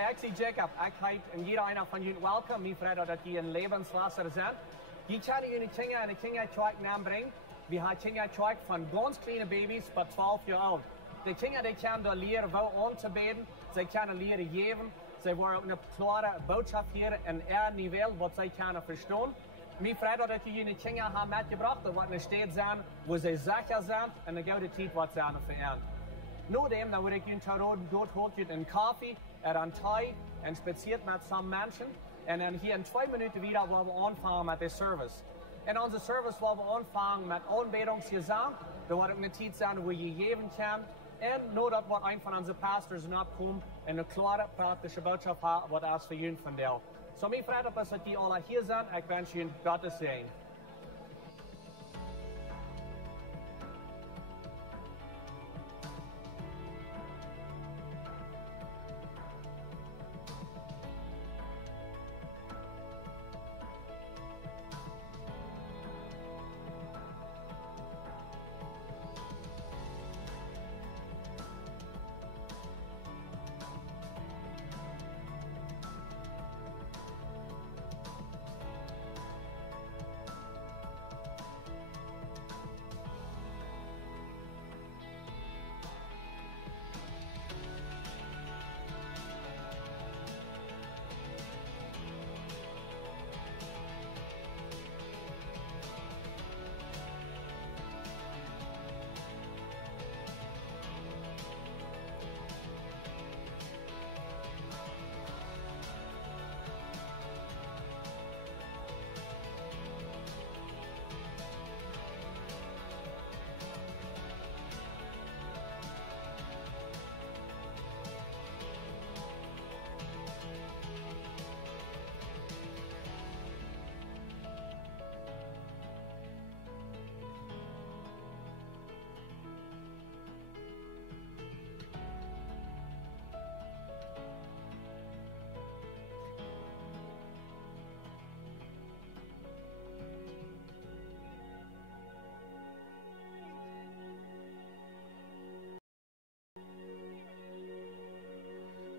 ik zie Jacob. Ik heet en jeder einer van jullie welkom. Mijn vrienden dat die in Lebenswasser zijn. Die kunnen jullie Kinder en de Kindertreuk naam brengen. We hebben Kindertreuk van ganz kleine baby's tot 12 jaar oud. Die Kinder die kunnen daar leren wel aan te beden. Ze kunnen leren geven. Ze worden ook een klare boodschap hier en niveau wat zij kunnen verstaan. Mijn vrienden dat jullie Kinder hebben metgebracht. Dat wordt een stad zijn waar ze zeker zijn en de goede tijd wat ze aan veranderen. Nadem dan word ik jullie terug doorhouden een koffie, een thee en spaziert met samen mensen. En dan hier in 2 minuten wieder, waar we aanvangen met de service. En onze service waar we aanvangen met aanbedingsgezang, daar wordt ook een tijd zijn waar je geven kan. En nadat wordt een van onze pastors opkomt en een klare praktische boodschap heeft, wat als voor jullie vertelt. Zo mijn vrienden, dat die alle hier zijn, ik wens jullie Gottes zegen.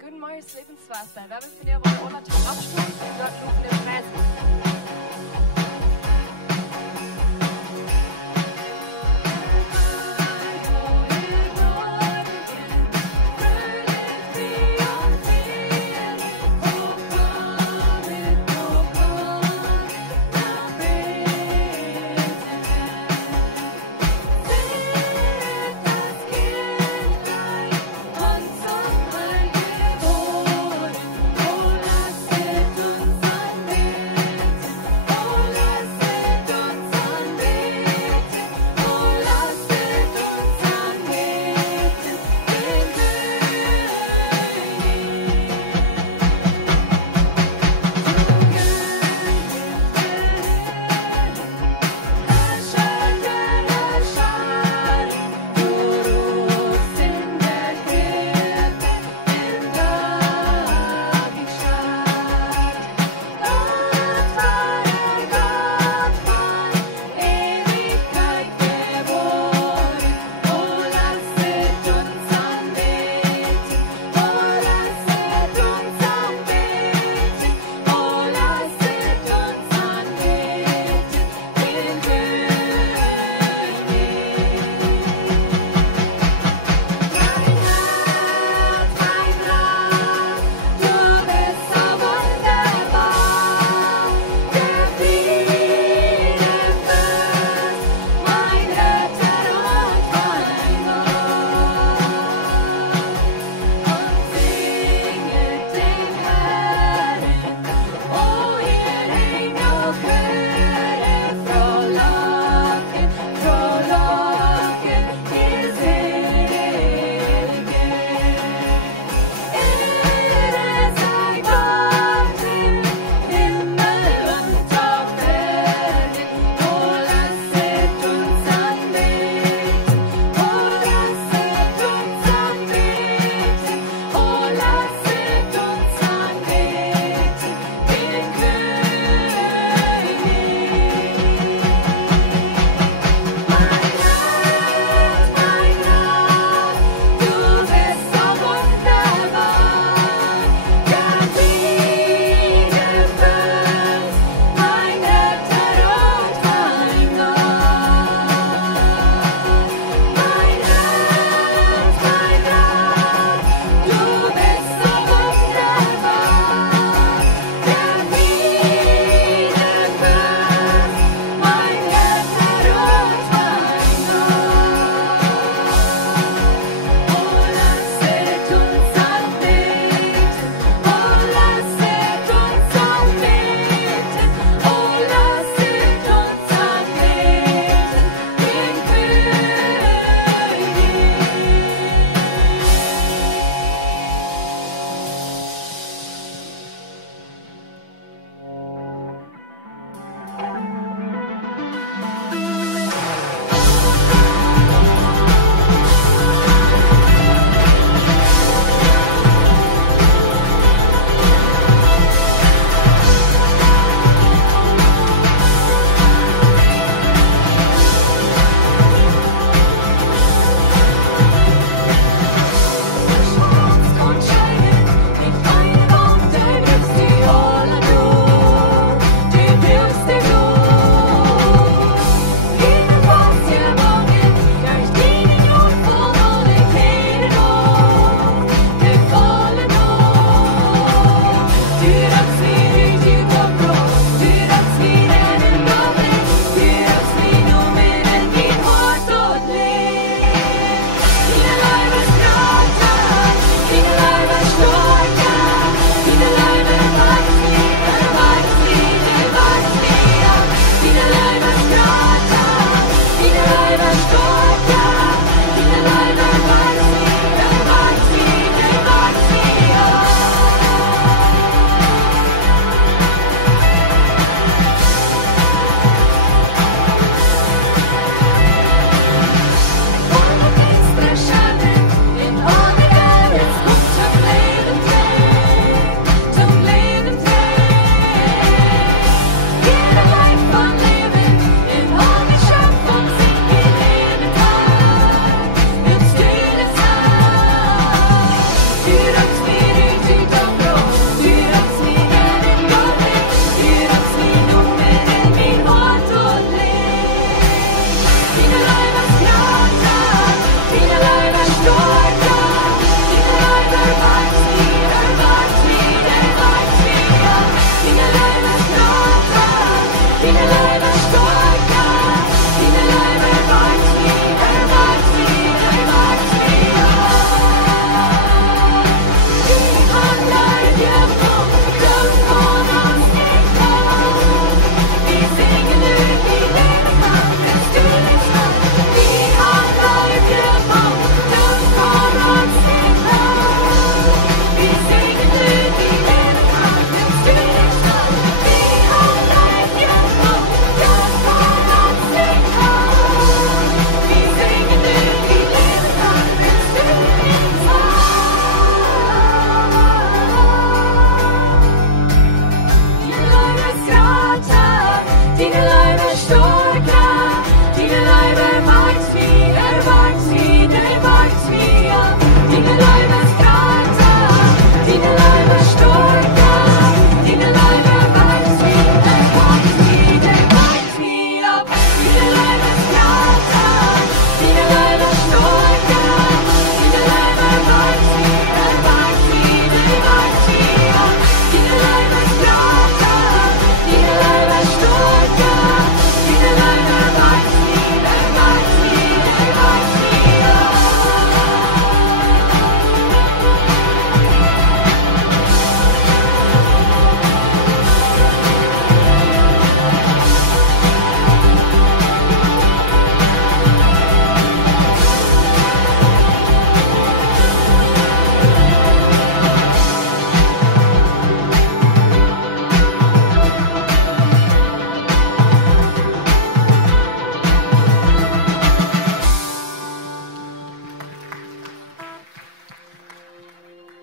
Guten Morgen, Lebenswasser. Wir haben von Ihrer Monat Abschluss und dort rufen wir Preis.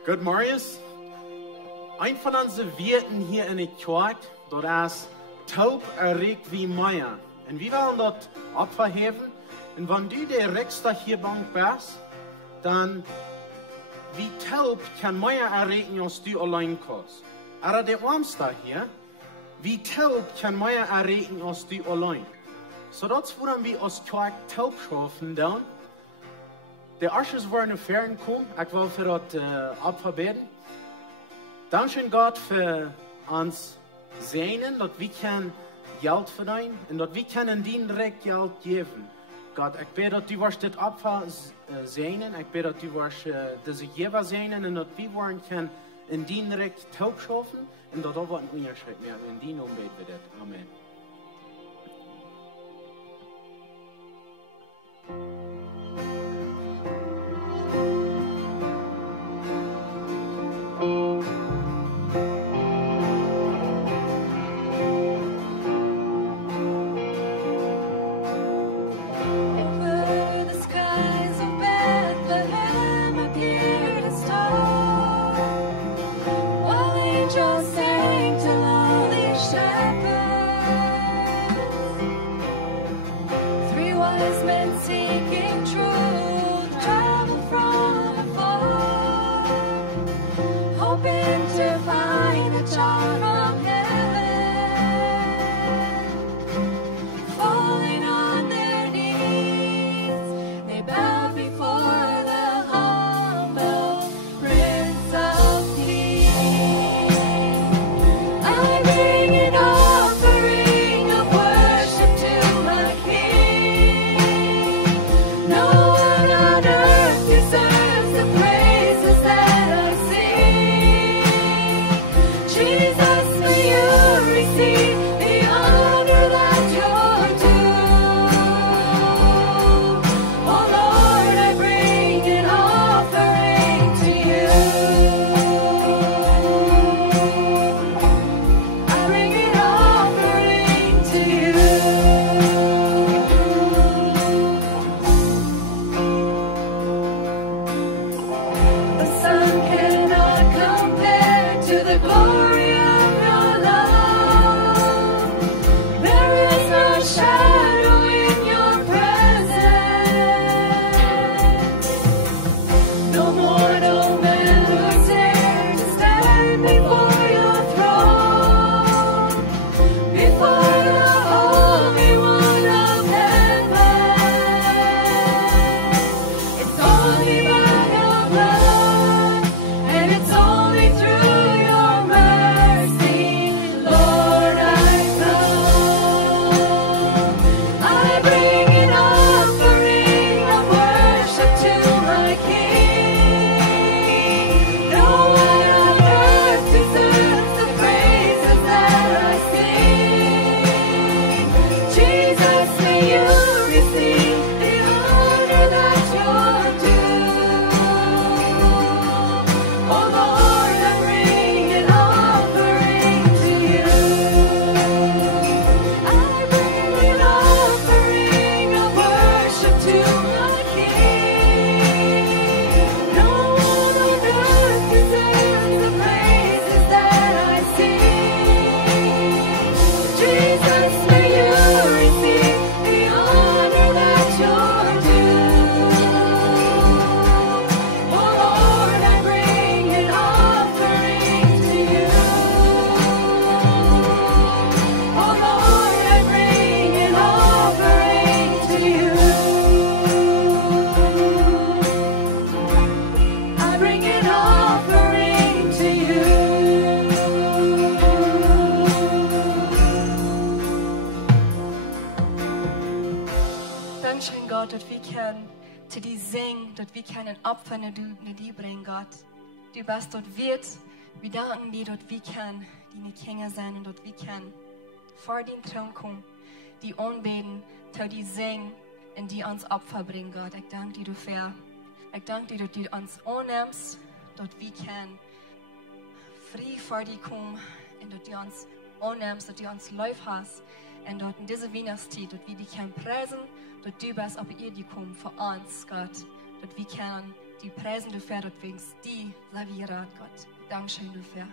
Good morning. Een van onze weten hier in de kerk, dat is taub erregt wie Meier. En wie willen dat opverheven? En wanneer du de rechtste hier bank bist, dan wie taub kan Meier erregen als du allein kannst. Aber der Armste hier, wie taub kan Meier erregen als du allein. So dat worden we als kerk taub schaffen dan. De Asches waren fern komen. Ik wil voor dat opverbeden. Dank God für uns Sehnen, dass wir Geld verdienen und dass wir ihnen direkt Geld geben. Gott, ich bete, dass du das Opfer sehnen, ich bete, dass du diese Geber sehnen und dass wir in ihnen direkt taub schaffen und dass da ein Unterschied mehr in deinem Namen beten wir das. Amen. Du bist dort wird, wir danken dir, dort wir können, die nicht Kinder sein und dort wir können vor den Thron kommen, die anbeten, die singen und die uns Opfer bringen, Gott. Ich danke dir dafür. Ich danke dir, dass du uns annimmst, dort wir können frei vor dir kommen und dort du uns annimmst, dass du uns lieb hast und dort in dieser Weihnachtszeit, dort wir dich können preisen, dort du bist auf ihr gekommen für uns, Gott, dort wir können Die preisen dafür, dass wir die lavieren, Gott. Dankeschön dafür.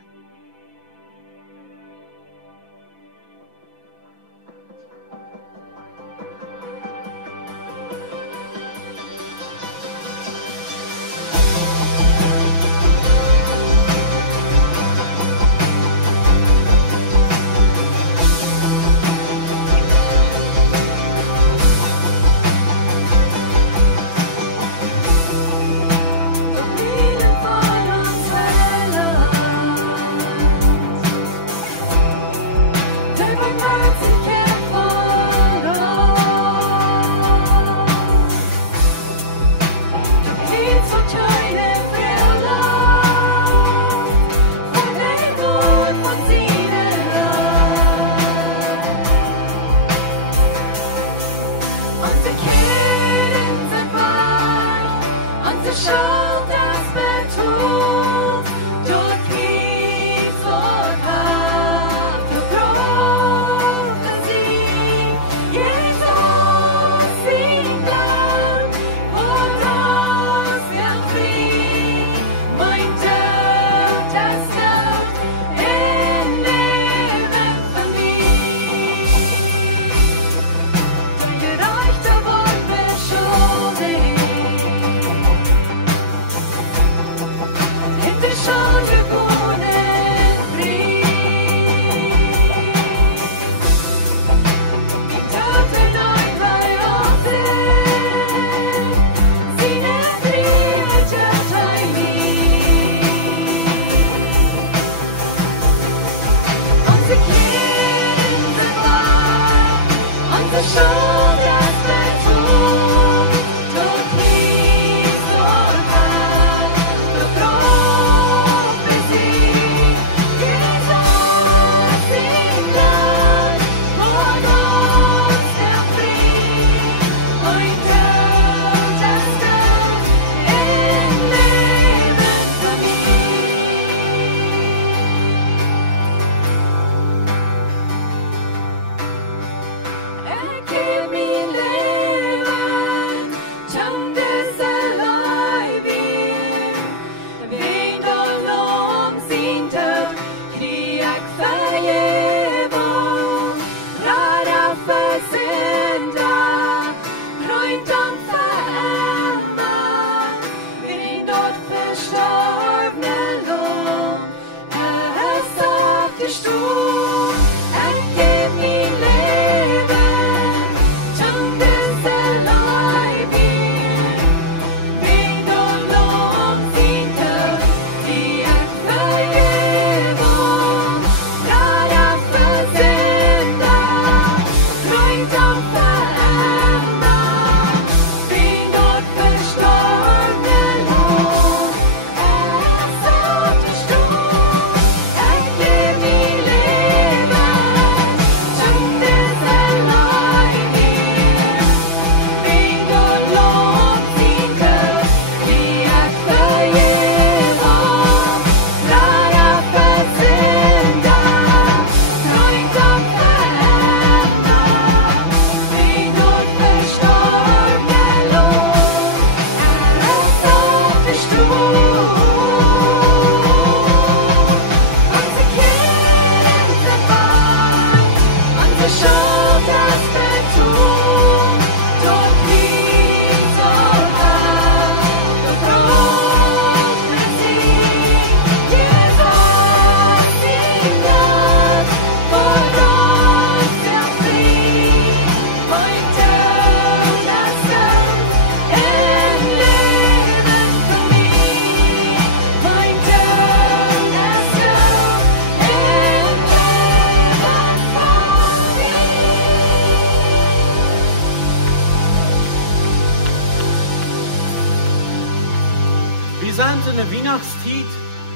sind in der Weihnachtszeit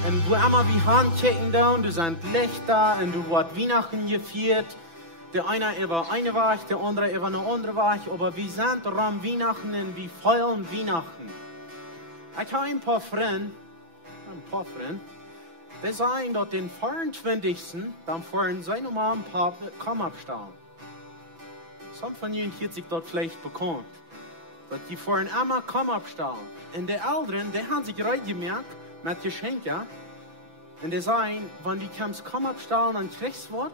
und du immer wie Handchecken da und du sind Lichter und du wird Weihnachten gefeiert. Der eine über eine Woche, der andere über eine andere Woche, aber wir sind rum Weihnachten und wir feiern Weihnachten. Ich habe ein paar Freunde, die sagen, dass den 24. dann feiern sie nochmal ein paar Kammerstellen. Some von Ihnen hat sich dort vielleicht bekannt. dass die vor ein Emma kommen abstellen. Und die Älteren, die haben sich reingemerkt mit Geschenken. Und die sagen, wenn die kommen abstellen, dann kriegst du was.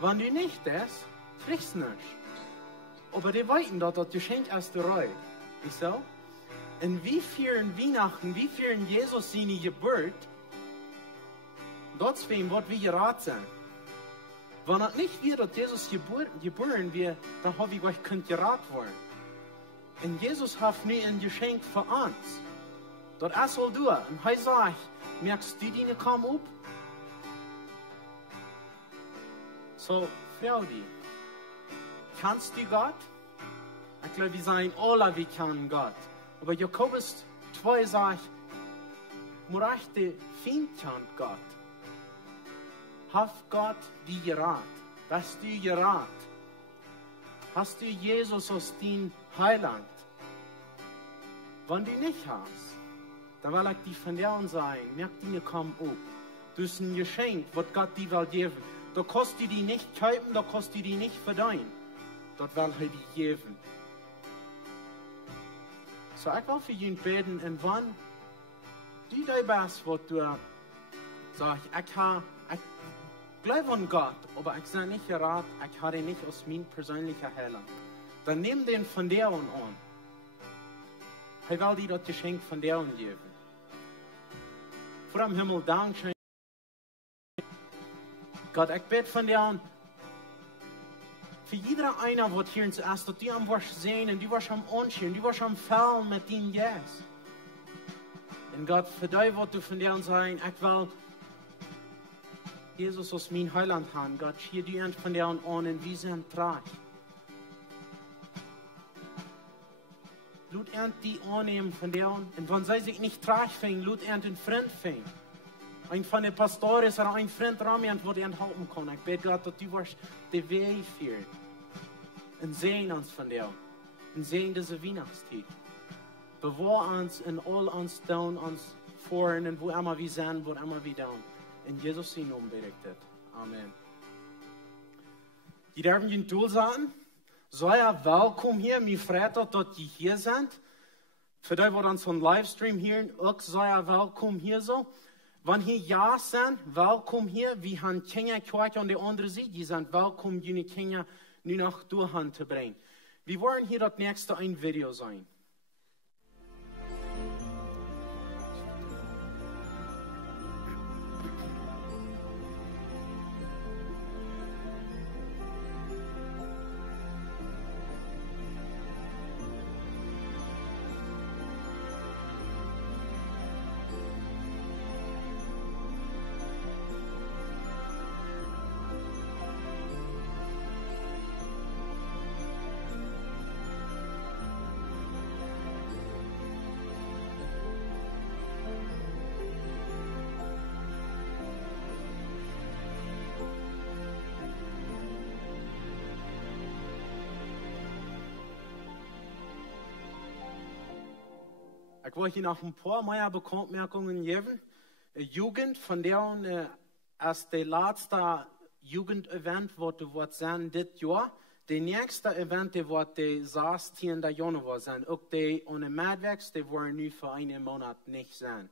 Wenn du nicht das, kriegst du nichts. Aber die weiten, dass das Geschenk erst rein. Ist so? Und wie vielen Weihnachten, wie vielen Jesus seine Geburt, deswegen wird wir geraten sein. Wenn es nicht wird, dass Jesus geboren wird, dann habe ich euch geraten worden. Und Jesus hat mir ein Geschenk für uns. Das soll du. Und er sagt, merkst du die kommen auf? So, Frau, kannst du Gott? Ich glaube, wir sagen alle, wir kennen Gott. Aber Jakobus 2 sagt, Morachte Feind kennt Gott. Hat Gott die gerat? Hast du gerat? Hast du Jesus als dein Heiland? Wenn du nicht hast, dann will ich dir von dir sagen, merk dir, komm auf. Du hast ein Geschenk, was Gott dir will geben. Da kostet du die nicht kaufen, da kostet du die nicht verdienen. Das will er dir geben. So, ich will für ihn beten, und wenn du da bist, was du sagst, ich glaube an Gott, aber ich sage nicht gerat, ich habe ihn nicht als mein persönlicher Heiland. Dann nimm den von dir an. Ich will dir das Geschenk von dir geben. Vor dem Himmel, Dankeschön. Gott, ich bete von dir an, für jeder einer, was hier zuerst, dass du am wirst sehen und du wirst am anschauen, du wirst am fallen mit deinem Yes. Und Gott, für dich, was du von dir sagen, ich will Jesus als mein Heiland haben. Gott, schier die Hand von dir an und wir sind trag. Lut die annehmen von dir an. Und wenn sie sich nicht trag fängt, lut den Freund fängt. Ein von den Pastoren oder ein Freund Ramiant, wo die halten kann. Ich bete Gott, dass du wirst den Weg führen. Und sehen uns von dir. Und sehen diese Weihnachtszeit. Bewahr uns in all uns down, uns vorn und wo immer wir sind, wo immer wir down. In Jesus' Namen berichtet. Amen. Die dürfen den Tool sagen. Sei ja willkommen hier. Mir freut es, dass die hier sind. Für die, die uns von Livestream hören, auch sei ja willkommen hier so. Wenn hier ja sind, willkommen hier. Wir haben Kinder Kirche an der anderen Seite. Die sind willkommen, die Kinder nur nach Durchhand zu bringen. Wir wollen hier das nächste ein Video sein. Ich wollte Ihnen noch ein paar mehr Bekanntmerkungen geben. Jugend, von der als der letzte Jugendevent wird sein dieses Jahr. Der nächste Event wird der 16. Januar sein. Auch die ohne Madwerks, die wollen nur für einen Monat nicht sein.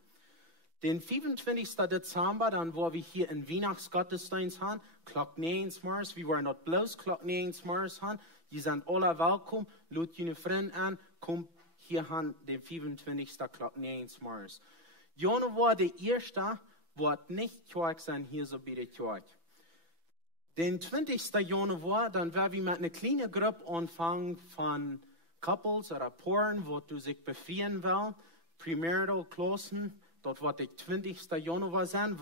Den 25. Dezember, dann wollen wir hier in Weihnachtsgottesdienst haben, Klock 9 morgens. Wir wollen nicht bloß Klock 9 morgens haben. Die sind alle willkommen. Lud Ihre Freunde an, kommt hier haben den 25. Klock 9 morgens. Januar, der erste, wird nicht Kirche sein, hier so bei der Kirche. Den 20. Januar, dann werden wir mit einer kleinen Gruppe anfangen von Couples oder Paaren, wo du sich befrieren willst. Premarital Klausen, dort wird der 20. Januar sein,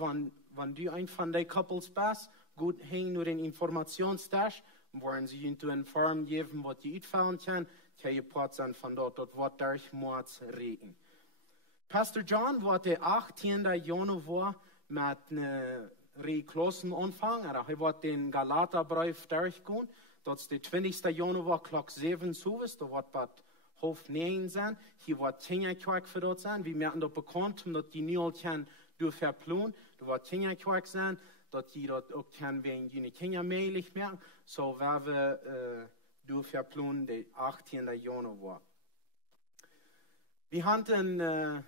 wenn du ein von den Couples bist. Gut, hängen nur den Informationstasch, wollen sie ihnen zu informieren geben, was die utfallen kann. Keine Porzen von dort wird durch Mords reden. Pastor John wird der 18. Januar mit einer Reklosen anfangen. Er wird den Galaterbrief durchgehen. Das ist der 20. Januar, Klock 7 zuwes. Da wird bei Hof 9 sein. Hier wird Kinderkirche für dort sein. Wir merken dort bekannt, dass die Nielchen durchverplanen. Da wird Kinderkirche sein, dass die dort auch wegen die Kinder mählich merken. So werden wir durchverplanen, der 18. Januar. wir hatten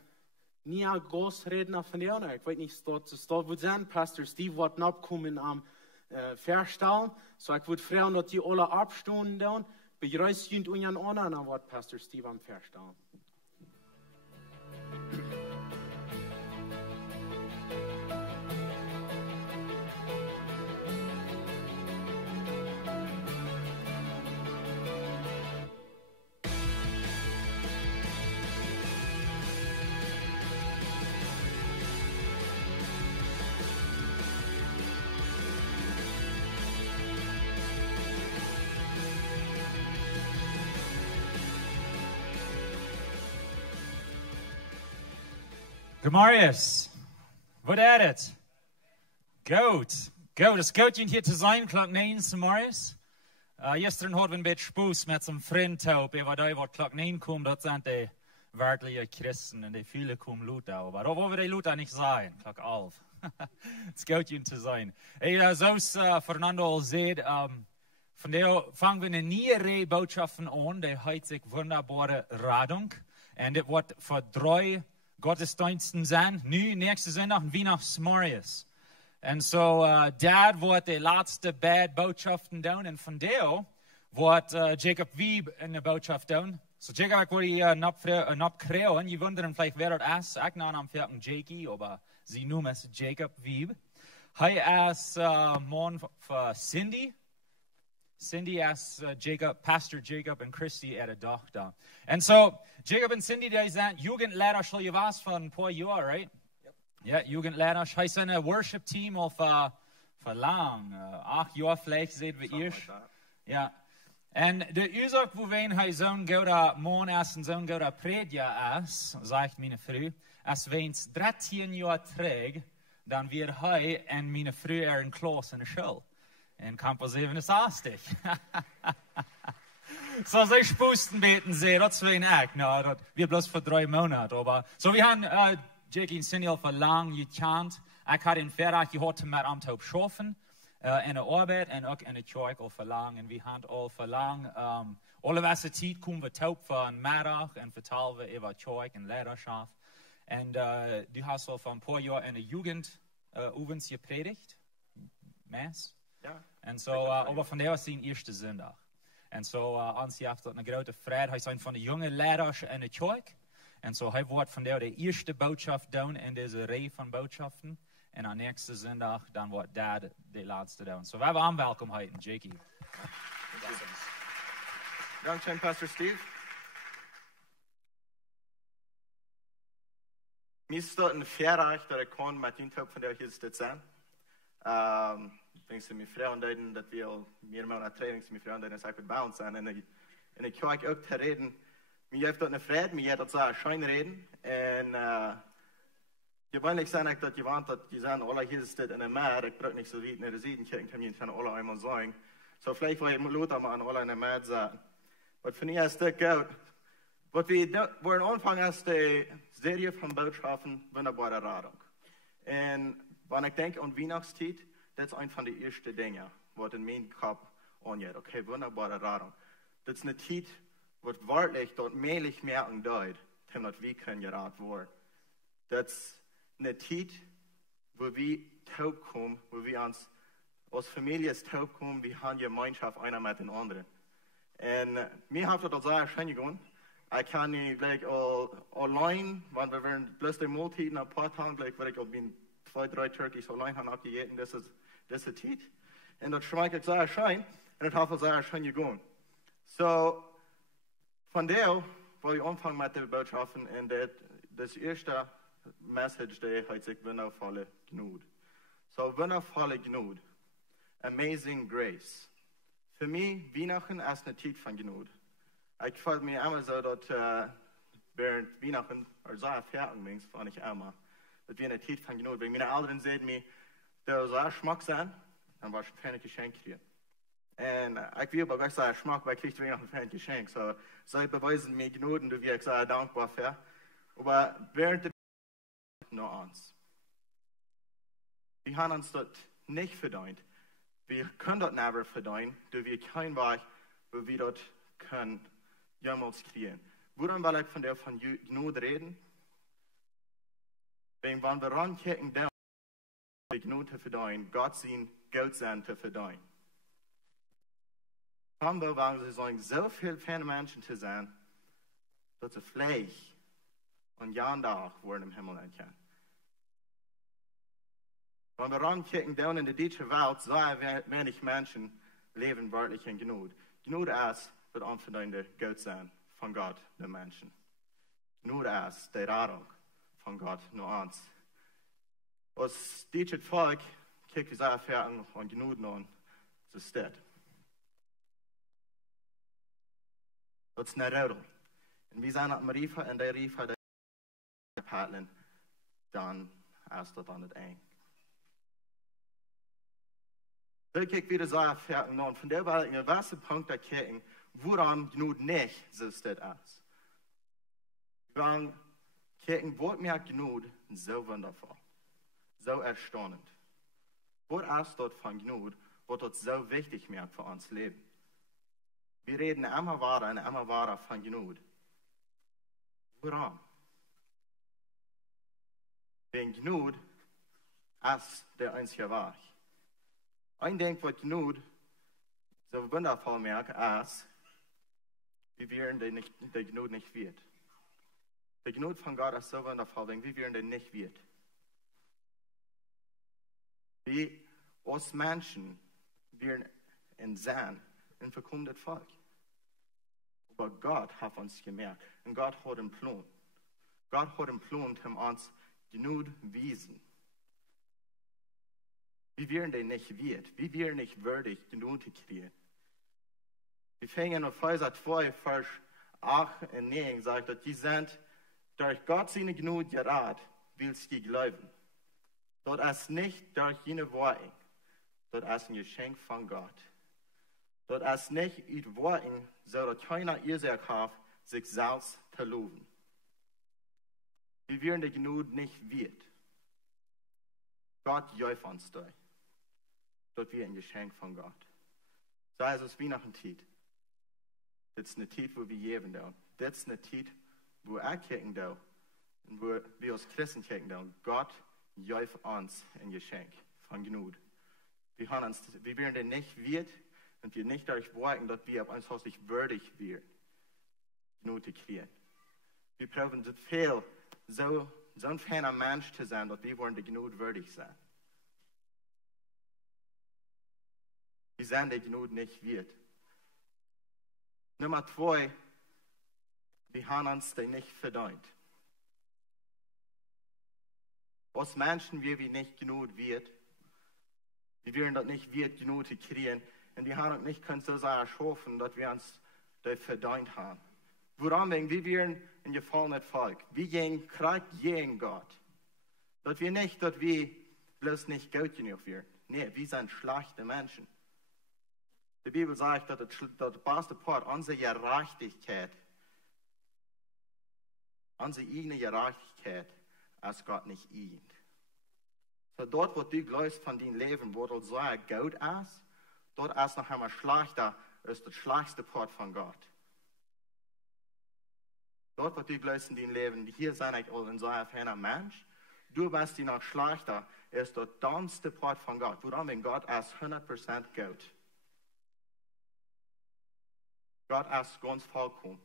nie ein Großredner von der, ich weiß nicht, dort wo sein Pastor Steve wird abkommen am Verstellen, so ich würde fragen, dass die alle abstunden dann, begrüßt jünd und an anderen wird Pastor Steve am Verstellen. Marius, wat is het? Goed. Het is goed om hier te zijn, klok 9, Marius. Gisteren hadden we een beetje spoes met zijn vriend op. En wat klok 9 komt, dat zijn de werkelijke christen. En die vielen komen Luther. Maar dat willen we die Luther niet zijn, klok 11. Het is goed om te zijn. Hey, zoals Fernando al zei, vandaar vangen we een nieuwe boodschap aan. Die heet zich Wundaboare Radunk. En dit wordt voor 3 Gottesdiensten zijn. Nu, nächste zondag, Weihnachtsmarius. En zo, dat wordt de laatste bad boodschappen doen. En vandaar wordt Jacob Wieb in de boodschap doen. So, Jacob, ik wil je een opkrijgen. Je wonderen vielleicht wer dat is. Ik naam hem Jakey, maar ze noemen het Jacob Wieb. Hij is man voor Cindy. Cindy is Pastor Jacob en Christy er de dochter. En zo, Jacob en Cindy, die zijn jugendleider, zal je was van een paar jaar, right? Yep. Ja, jugendleider. Hij zijn een worship team al voor lang. 8 jaar vielleicht, zeiden we eerst. Ja. En de oorzaak waarom hij zo'n goede man is en zo'n goede prediker is, zegt mijn vrouw, is weens 13 jaar terug, dan weer hij en mijn vrouw er in klas in de school. In Campus 67. So, sie spusten beten sie, das ist ein Act, no, das wird bloß für 3 Monate, aber, so, wir haben, Jackie und Cindy für lang gekannt, ich hatte in Ferrach gehört mit am Taub schaffen, in der Arbeit, und auch in der Kirche auch für lang, und wir haben all für lang, alle was Zeit kommen wir taub für einen Mittag, und vertellen wir über Kirche und Leidenschaft, und, du hast auch vor ein paar Jahren in der Jugend, übrigens gepredigt, Mass. Ja. En zo, aber von der ist die erste Sonntag. En zo, ons heeft dat een grote vrede. Hij is een van de jonge leiders in de kerk. En zo, hij wordt van der de eerste boodschap doen in deze rij van boodschappen. En aan nächste Sonntag, dan wordt dat de laatste doen. Zo, we hebben aanwelkom heten, Jakey. Dankzij Pastor Steve. Mir staat een verrecht dat ik kon met die top van der hier zit zijn. Ze mijn vrouw deden dat we al meer naar training mijn vrouw deden ik met bound zijn en ik kijk ook te reden. Mij heeft dat een vrede, mij heeft dat zo schijn reden en gewoonlijk zijn ik dat je want dat je zijn alle hier zit in een maat. Ik brug niet zo weit naar de zijde kijken, kan je van alle eenmaal zijn. Zo vielleicht wil je moet maar aan alle in een maat zijn. Wat voor mij is dat goed. Wat we worden aanvangen is de serie van boodschappen Wundaboare Radunk. En wanneer ik denk aan Weihnachtstijd. Dat is een van de eerste dingen wat in mijn kop aangeeft. Okay, Wundaboare Radunk. Dat is een tijd wat werkelijk dat meelig merken duidt, dat we kunnen geraad worden. Dat is een tijd waar we taub komen, waar we ons als familie taub komen, we hebben gemeenschap einer met den anderen. En mij heeft dat al zeer schön gegaan. Ik kan niet gelijk al alleen, want we werden bloß de maaltijden een paar dagen, gelijk waar ik al ben 2, 3 Turkeys alleen heb gegeten, dat is de tijd. En dat schmeckt ik zeer schön, en dat heeft al zeer schön gegaan. So, vandaar wil je aanvangen met de boodschappen, en dat eerste message die heet zich wundervolle Gnod. So, wundervolle Gnod. Amazing grace. Für mich, Weihnachten ist eine Zeit von Gnod. Ich fühle mich immer so, dass während Weihnachten, oder so Erfahrung, fand ich immer, dass wir eine Zeit von Gnod. Wenn meine Eltern sagen mir, der soll Schmack sein, dann war ich ein feines Geschenk kriegen. Und ich will aber sagen, Schmack, weil ich kriege Weihnachten ein feines Geschenk. So, ich beweisen mir Gnod und du wirst sehr dankbar für. Aber während der nur uns. Wir haben uns das nicht verdient. Wir können das nicht verdienen, da wir kein Weg, wo wir das können jemals kriegen. Woran will ich von der von Jnod reden? Wenn wir rankicken, dann die Jnod zu verdienen, Gott sein Geld sein zu verdienen. Hamburg waren sie sagen, so viele ferne Menschen zu sein, dass sie Fleisch und Jahndach wurden im Himmel erkennen. Wenn wir rankicken, dann in der deutschen Welt, so wenig Menschen leben wörtlich in Jnod. Jnod ist, wird anverdiente Geld sein von Gott, den Menschen. Jnod ist der Radunk von Gott, nur eins. Das deutsche Volk, kickt wie sehr Ferien und Jnod an, so steht. Das ist eine Rödel. Und wir sind am Riefer, und der Riefer, der Patlin, dann ist das dann nicht eng. Dann kijk wieder so Ferien an. Von der war in welchen Punkt der Kirchen, woran Jnod nicht so steht aus. Wir waren Kirchen, wo mir Jnod so wundervoll, so erstaunend. Wo ist dort von Jnod, wo das so wichtig merkt für uns Leben? Wir reden immer weiter von Jnod. Woran? Wegen Jnod ist der einzige Weg. Ich denke, was Jnod so wundervoll merkt, ist, wie wir der Jnod nicht wird. Der Jnod von Gott ist so wundervoll, wie wir den nicht wird. Wie uns Menschen, wir in sein, ein verkommendes Volk. Aber Gott hat uns gemerkt. Und Gott hat einen Plan. Gott hat einen Plan, um uns Jnod wiesen. Wie wir den nicht wird. Wie wir nicht würdig Jnod zu kriegen. Wir fangen auf Epheser 2, Vers 8 und 9, sagt, dass die sind durch Gott seine Jnod gerat, willst die glauben. Dort ist nicht durch jene Worte. Dort ist ein Geschenk von Gott. Dort ist nicht in Worten, so dass keiner Ursache hat, sich selbst zu loben. Wie wir der Jnod nicht wird. Gott jäuft uns durch. Dort wir ein Geschenk von Gott. So ist es wie nach einer Zeit. Das ist eine Zeit, wo wir leben. Das ist eine Zeit, wo wir kicken und wo wir als Christen kicken. Gott jäuft uns ein Geschenk von Jnod. Wir werden den nicht wird und wir nicht dadurch worten, dass wir auf uns hoffentlich würdig werden, Jnod zu kriegen. Wir brauchen so viel, so ein feiner Mensch zu sein, dass wir wollen der Jnod würdig sein. Wir sind der Jnod nicht wird. Nummer 2, wir haben uns den nicht verdient. Als Menschen, wie wir nicht Jnod wird, wir werden das nicht wird Jnod zu kriegen, und wir haben nicht können so sehr schaffen, dass wir uns das verdient haben. Woran wegen, wir werden ein gefallenes Volk. Wir gehen Krieg gegen Gott. Dass wir nicht, dass wir bloß nicht gut genug werden. Nee, wir sind schlechte Menschen. Die Bibel sagt, dass der beste Part unserer Gerechtigkeit, unsere eigene Gerechtigkeit, als Gott nicht ihnt. So dort, wo du glaubst von deinem Leben, wo du so gut ist, dort ist noch einmal schlechter als der schlechteste Part von Gott. Dort, wo du glaubst in deinem Leben, hier sind ich ein so ein Mensch, du bist die noch schlechter als der dummste Part von Gott. Warum? Wenn Gott ist 100% gut. Gott ist ganz vollkommen.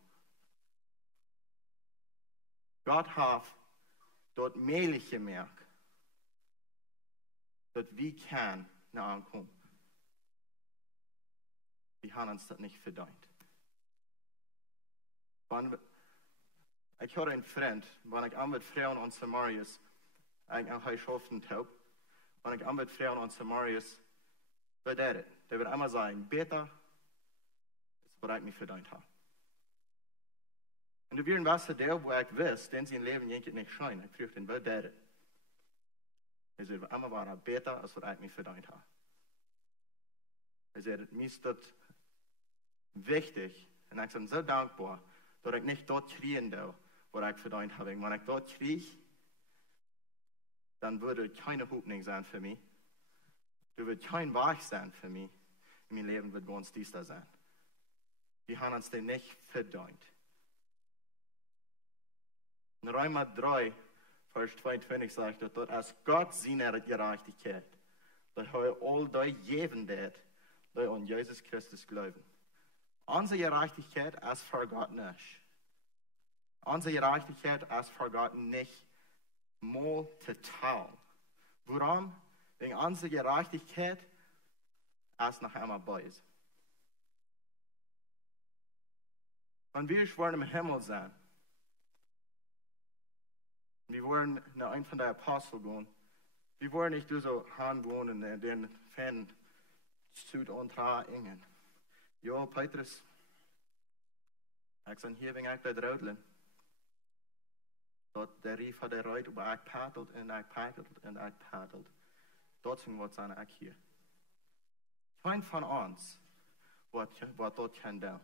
Gott hat dort mählich gemerkt, dass wir können nach ankommen. Wir haben uns das nicht verdient. Ich hatte einen Freund, wenn ich mit Frauen und Samarias eigentlich geschafft habe, wenn ich mit Frauen und Samarias bedeutet, der wird immer sagen, Beter, ist was ich nicht verdient habe. Und du wirst was der, wo ich weiß, denn sie im Leben nicht scheinen. Ich frage den, was bedeutet. Er sagt, immer war er Beter, als was ich nicht verdient habe. Er sagt, mir ist das wichtig, und ich bin so dankbar, dass ich nicht dort kriegen darf, was ich verdient habe. Wenn ich dort kriege, dann würde keine Hoffnung sein für mich. Du wird kein Weg sein für mich. Mein Leben wird ganz düster sein. Wir haben uns den nicht verdient. In Römer 3, Vers 22 sagt er, dat als Gott seine Gerechtigkeit, dat hij all die geven deed, die an Jesus Christus glauben. Unsere Gerechtigkeit ist für Gott nicht. Unsere Gerechtigkeit ist für Gott nicht mal total. Warum? Wegen unsere Gerechtigkeit ist noch einmal böse. Wenn wir schwören im Himmel sein, wir wollen nach einem von den Aposteln gehen, wir wollen nicht so wohnen in den Fan Süd und Ingen. Ja, Petrus, ich bin hier wegen bei der Rödlen. Dort der Rief hat der Reut, aber ich paddelt und ich paddelt und ich paddelt. Dort sind wir seine ich hier. Kein von uns, was dort kann tun.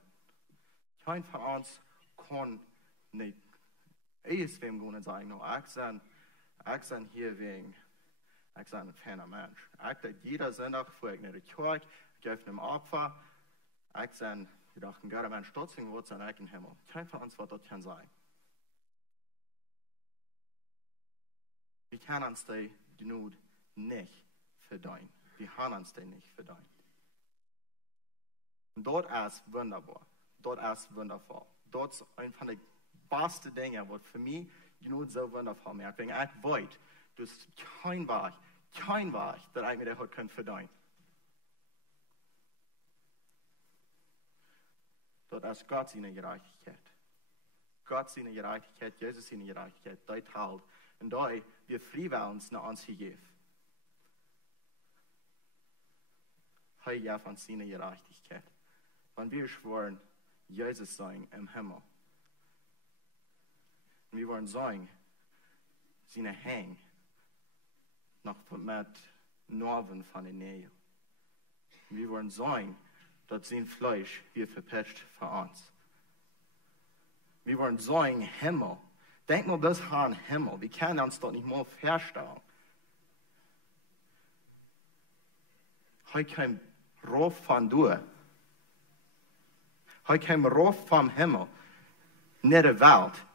Kein von uns kann nicht. Ich wem gehen und sagen, no, ich bin hier wegen, ich bin ein feiner Mensch. Ich dachte, jeder Sonntag vor ich in der Kirche, ich gebe einem Opfer, ich bin, ich dachte, ein guter Mensch, dort sind wir sein eigenen Himmel. Kein von uns, was dort kann sein. Wir können uns die Gnade nicht verdienen. Wir haben uns die nicht verdient. Und dort ist wunderbar. Dort ist wundervoll. Dort ist ein von den besten Dingen, was für mich Gnade so wundervoll macht. Wenn ich weiß, du hast kein Weg, dass ich mir das heute verdienen kann. Dort ist Gott seine Gerechtigkeit. Gott seine Gerechtigkeit, Jesus seine Gerechtigkeit, die teilt. Und da wir freiwillig nach uns gegeben. Hij gaf uns seine Gerechtigkeit. Wenn wir schwören, Jesus sein im Himmel. Und wir wollen sagen, seine Hänge noch mit Norven von der Nähe. Und wir wollen sagen, dass sein Fleisch wird verpetzt für uns. Wir wollen sagen, Himmel. Denk mal, das ist ein Himmel. Wir können uns dort nicht mal vorstellen. Hij kam rauf von du. Hij kam rauf vom Himmel. Nicht der Welt.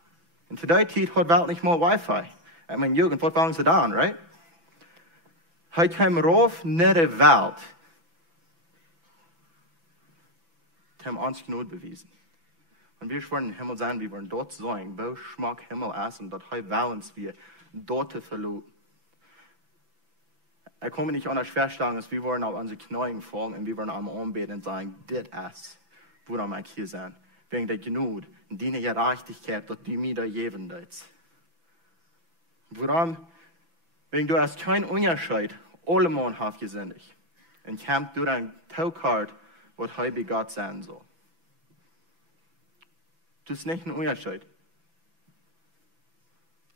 Und zu der Zeit hat die Welt nicht mal Wi-Fi. Ich meine, Jugend, was wollen sie da, right? Hij kam rauf, nicht der Welt. Die haben uns Gnade bewiesen. Und wir wollen im Himmel sein, wir wollen dort sein, wo Schmack Himmel ist und dort wollen uns wir dort verloren. Ich kann mir nicht anders vorstellen, dass wir wollen auf unsere Knien fallen und wir wollen am Anbeten und sagen, das ist, woran wir hier sind. Wegen der Gnade und die Gerechtigkeit, die mir da geben willst. Warum? Wegen du hast keinen Unterschied, alle Mann haben gesündigt. Und kämpft durch ein Taukart, was heute Gott sein soll. Das ist nicht ein Unterschied.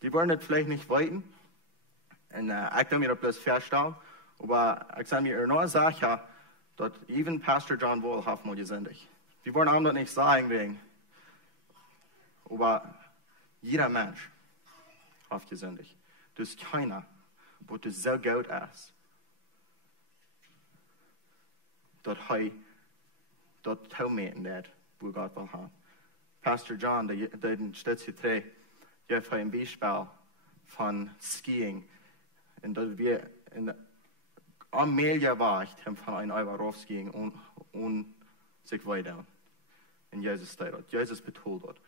Die wollen das vielleicht nicht weiten. Und ich kann mir das vorstellen. Aber ich kann mir nur sagen, dass even Pastor John Wall hat mal gesündigt. Die wollen auch das nicht sagen wegen. Aber jeder Mensch hat gesündigt. Das ist keiner, wo das so gut ist. Dass er dort teilnehmen wird, wo Gott will haben. Pastor John, der in Städtchen 3, gibt ein Beispiel von Skiing. Und dass wir am Mehljahr war, haben von einem Eimer raufskiing und sich weiter. Und Jesus steht dort. Jesus betont dort.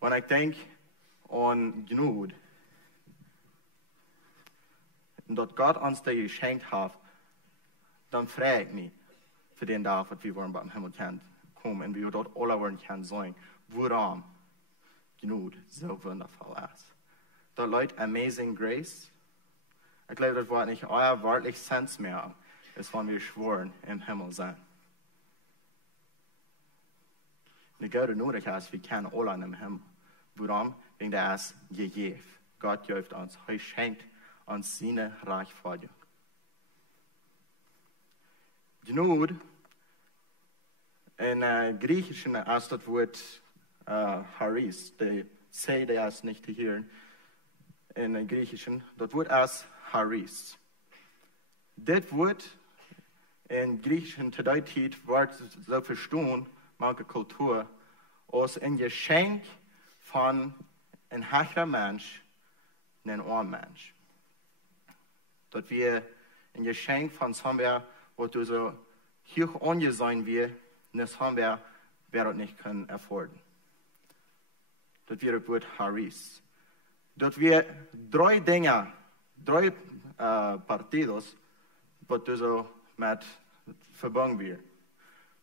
Wenn ich denke an Jnod, und dass Gott uns das geschenkt hat, dann frage ich mich für den Tag, dass wir beim Himmel kommen und wir dort alle wollen können sein, warum Gnade so wundervoll ist. Da Leute Amazing Grace, ich glaube, das Wort nicht euer wörtlich Sens mehr, ist, wenn wir schworen im Himmel sein. Die Gute Nodig ist, wir kennen alle im Himmel. Warum? Wegen der ist gegeben. Gott gibt uns, er schenkt uns seine Reichweite. Jnod, in Griechischen ist das Wort Charis, die C, der ist nicht hier in Griechischen, das Wort ist Charis. Das Wort in Griechischen zu der Zeit wird so verstanden, manche Kultur, als ein Geschenk von een hechter Mensch en een arm Mensch. Dat wir ein Geschenk von sommer, wo du so hoch angesehen wir, ne sommer, wer das nicht können erfordern. Dat wir gut Haris. Dat wir drei Dinge, drei partidos, wo du so mit verbunden wir.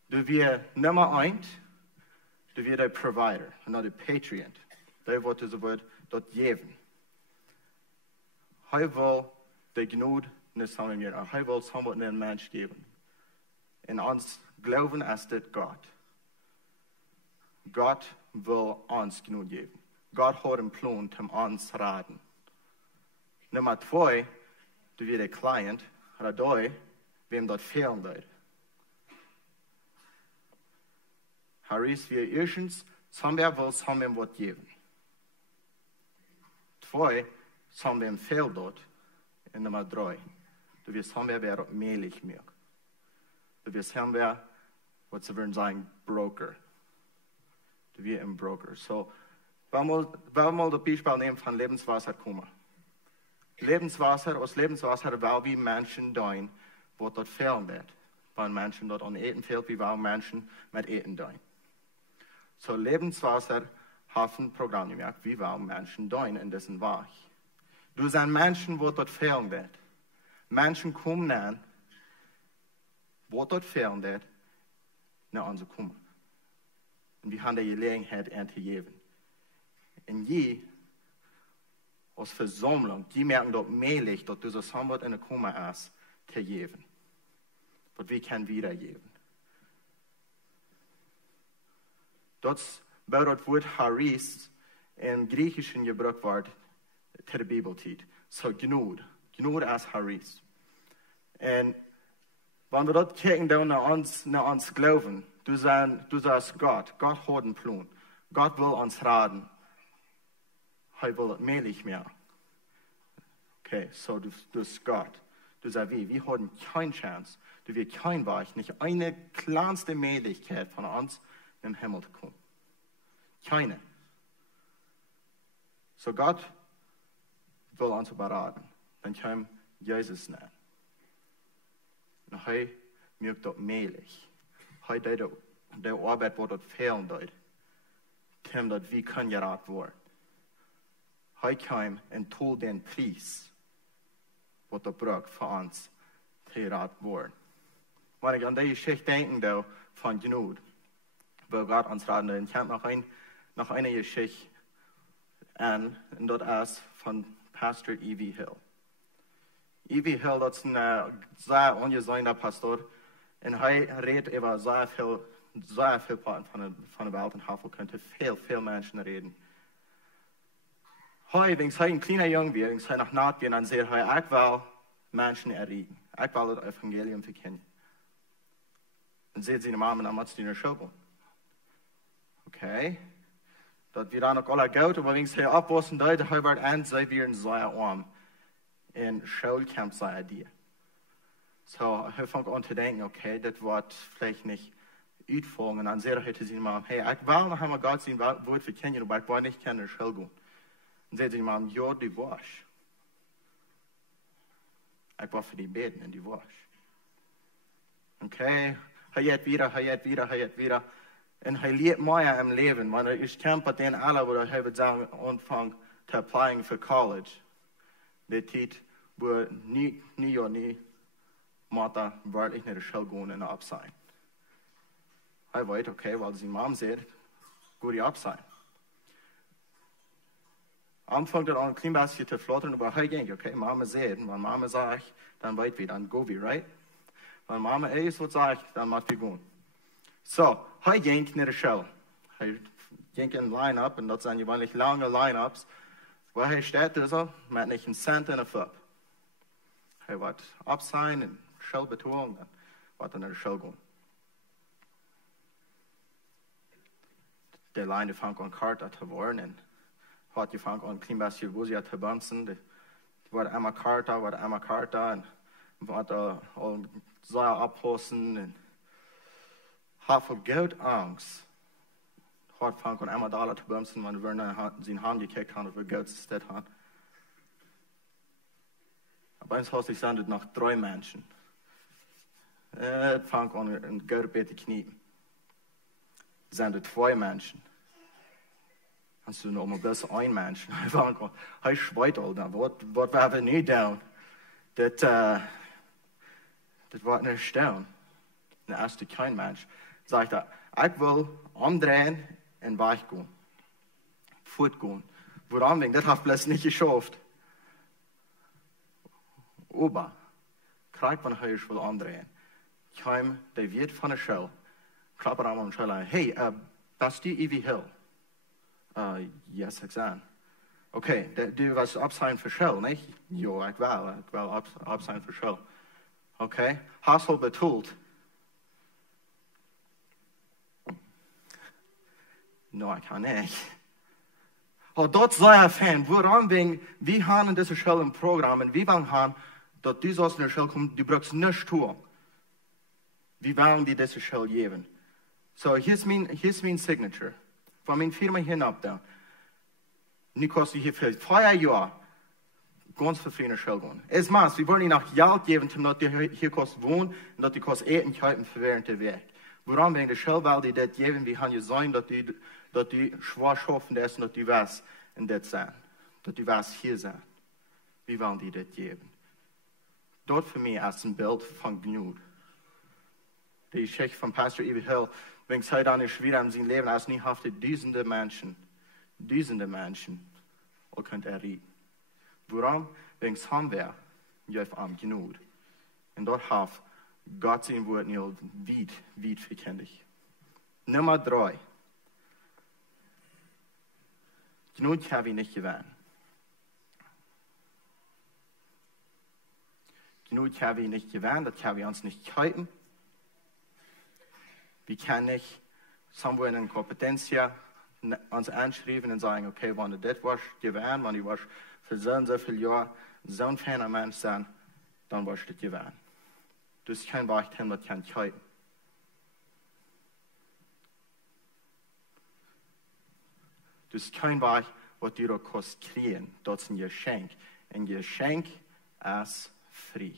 Du wir Nummer 1, du wir der Provider, und der Patient. Der wird du so wird dort geben. Hij wil de Gnod niet samen meer. Hij wil samen een mens geven. En ons geloven is dit God. God wil ons Gnod geven. God hat een plan om ons raden. Nummer 2, du wir der Client, radoi, wem dat fehlen wird. Haris wir erstens, sommer will sommer wat geben. 2, sommer fehlt dort. En nummer 3, du wirst sommer wer mehlig mehr. Du wirst sommer, wat ze würden sagen, broker. Du wirst ein broker. So, warum mal das Beispiel nehmen von Lebenswasser kommen? Lebenswasser, aus Lebenswasser, weil wir Menschen dein, wo dort fehlen wird. Weil Menschen dort an Eten fehlt, wie weil Menschen mit Eten dein. So, Lebenswasser hat ein Programm gemerkt, wie weil Menschen dein in dessen Weg. Du sind Menschen, wo dort fehlen wird. Menschen kommen an, wo dort fehlen wird, nach uns kommen. Und wir haben die Gelegenheit, zu geben. Und je, als Versammlung, die merken dort mehlig, dass du so zusammen in der Kummer ist, zu geben. Und wir können wiedergeben. Das war das Wort Haris im Griechischen gebraucht wird, zu der Bibelzeit. So Gnod. Gnod ist Haris. Und wenn wir dort kicken, dann nach uns glauben, du sagst Gott hat einen Plan. Gott will uns raten. Er will mehlig mehr. Okay, so du bist Gott. Du sagst wir haben keine Chance. Du wirst kein Weg, nicht eine kleinste Möglichkeit von uns im Himmel zu kommen. Keine. So Gott will uns beraten. Dann kam Jesus nennen. Und er merkt das mehlig. Er der Arbeit, wo das fehlen wird, dem das wir können geraten werden. Er kam und tut den Preis, was er braucht für uns, zu geraten werden. Wenn ich an die Geschichte denke, von Jnod, wo Gott uns raten will, ich habe noch eine Geschichte an, und das ist von Pastor E.V. Hill. E.V. Hill, das ist ein sehr ungesunder Pastor, und er redet über sehr viel Parten von der Welt und er könnte viel Menschen reden. Wenn ich ein kleiner Junge bin, wenn ich nach Naht bin, dann sehe ich, ich will Menschen erregen. Ich will das Evangelium verkennen. Dann sieht sie die Mama und dann macht sie in der Schule. Okay. Dat wir dann noch alle Geld, aber wenn ich hier abwaschen, da wird ein, sei wir in sehr arm. In Schulcamp sei dir. So, ich fange an zu denken, okay, das wird vielleicht nicht uitvolgen. Und dann sehe ich sie mal, hey, ich will noch einmal Gott sein Wort verkennen, aber ich will nicht in der Schule gehen. Und sagt sie mal, ja, die wasch. Ich will für die beten in die wasch. Okay, er geht wieder. Und er lebt mehr im Leben, weil ich kämpfe mit denen alle, wo er wird sagen, anfangen zu applying für College. Die Zeit, wo nie Mutter wird ich nicht in der Schule gehen und absein. Er weiß, okay, weil sie Mom sagt, gut absein. Anfangen er an ein klein bisschen zu flottern, aber er denkt, okay, Mama sagt, wenn Mama sagt, dann weit wir, dann go wir, right? Wenn Mama ist, was sagt, dann macht wir gehen. So, er ging in der Schule. Er ging in ein Line-Up, und das sind gewöhnlich lange Line-Ups, wo er steht, so, mit nicht einen Cent in der Flip. Er wird absein, in Schulbetonung, dann wird er in der Schule gehen. Der Line fängt an Karte zu werden, und hat gefangen an ein klein bisschen Wusia zu bumsen. Die wird einmal Karte, und wird all sehr abhossen, und hat vor Geld Angst, hart fangen und einmal da zu bumsen, wenn wir in seinen Hand gekickt haben, und wir Geld zu haben. Aber eins hast ich gesagt, nach 3 Menschen. Fangen an ein Geld bei den Knien. Sind 2 Menschen. Hast du noch mal bis 1 Mensch? Ich fange an, schweit all da. Was werden wir nicht tun? Das wird nicht tun. Der erste kein Mensch. Sagt er, ich will umdrehen und weggehen. Fortgehen. Woran wegen? Das hat bloß nicht geschafft. Aber, kriegt man hier, ich will umdrehen. Kein, der wird von der Schule. Klappt er an und schaut, hey, bist du Ivy Hill? Yes, ich sage. Okay, du willst absein für Schule, nicht? Ja, ich will absein für Schule. Okay, hast du betont? No, ich kann nicht. Oh, dort sei ein Fan. Woran wegen, wir haben in dieser Schule ein Programm und wir wollen haben, dass du aus der Schule kommst, du brauchst nichts tun. Wir wollen dir diese Schule geben. So, here's mein Signature. Von meiner Firma hinab da. Nu kostet hier für 4 Jahre ganz für Frieden Schule gehen. Es maß, wir wollen ihnen auch Geld geben, damit die hier kostet wohnen und dass die kostet eten können für während der Weg. Woran wegen der Schule, weil die das geben, wir haben ja sein, dass die schwer schaffen, dass die was in das sein. Dass die was hier sein. Wie wollen die das geben? Dort für mich als ein Bild von Jnod. Die Geschichte von Pastor Ivy Hill, wenn es heute an schwierig in seinem Leben als nie hafte, Dutzende Menschen, und könnt retten. Warum? Wegen es haben wir, am Jnod. Und dort hat Gott sein Wort nicht weit verkündigt. Nummer 3. Jnod habe ich nicht gewonnen. Jnod habe ich nicht gewonnen, das habe ich uns nicht gehalten. Wir können nicht somewhere in einer Kompetenz uns anschreiben und sagen, okay, wenn du das warst, gewonnen, wenn du warst für so viele Jahre so ein feiner Mensch sein, dann warst du das gewonnen. Du hast kein Weg hin, das kann ich halten. Du hast kein Weg, was du da kannst kriegen. Das ist ein Geschenk. Ein Geschenk ist frei.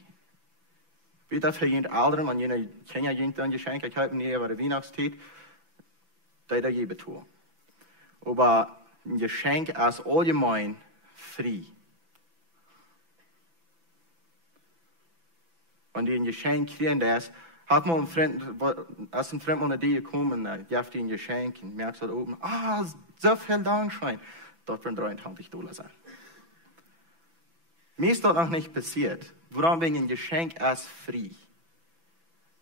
Wie das für jeden Anderen, wenn jeder Kinder ein Geschenk, ich habe nie über die Weihnachtszeit, da gebe tun. Aber ein Geschenk ist allgemein frei. Wenn die ein Geschenk kriegen, das hat man als ein Fremd unter die gekommen, gibt die ein Geschenk und merkst halt oben, so viel Dankeschön. Dort werden $23 sein. Mir ist das noch nicht passiert. Woran wegen ein Geschenk ist frei.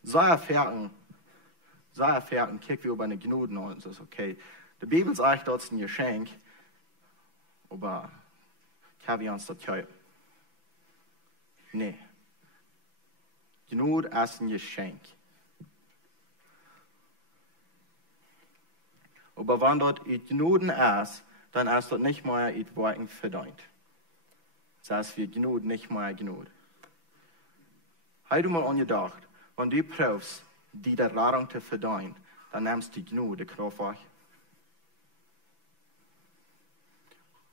Sei erfahren, kick wie über eine Gnuden und so ist okay. Die Bibel sagt, das ist ein Geschenk, aber ich habe uns das gehört. Nee. Jnod ist ein Geschenk. Aber wenn dort Jnoden ist, dann ist dort nicht mehr das Worten verdient. Das heißt, wir Jnod nicht mehr Jnod. Hast du mal angedacht, wenn du prüfst, die der Radunk zu verdienen, dann nimmst du die Jnod, die Kraft weg.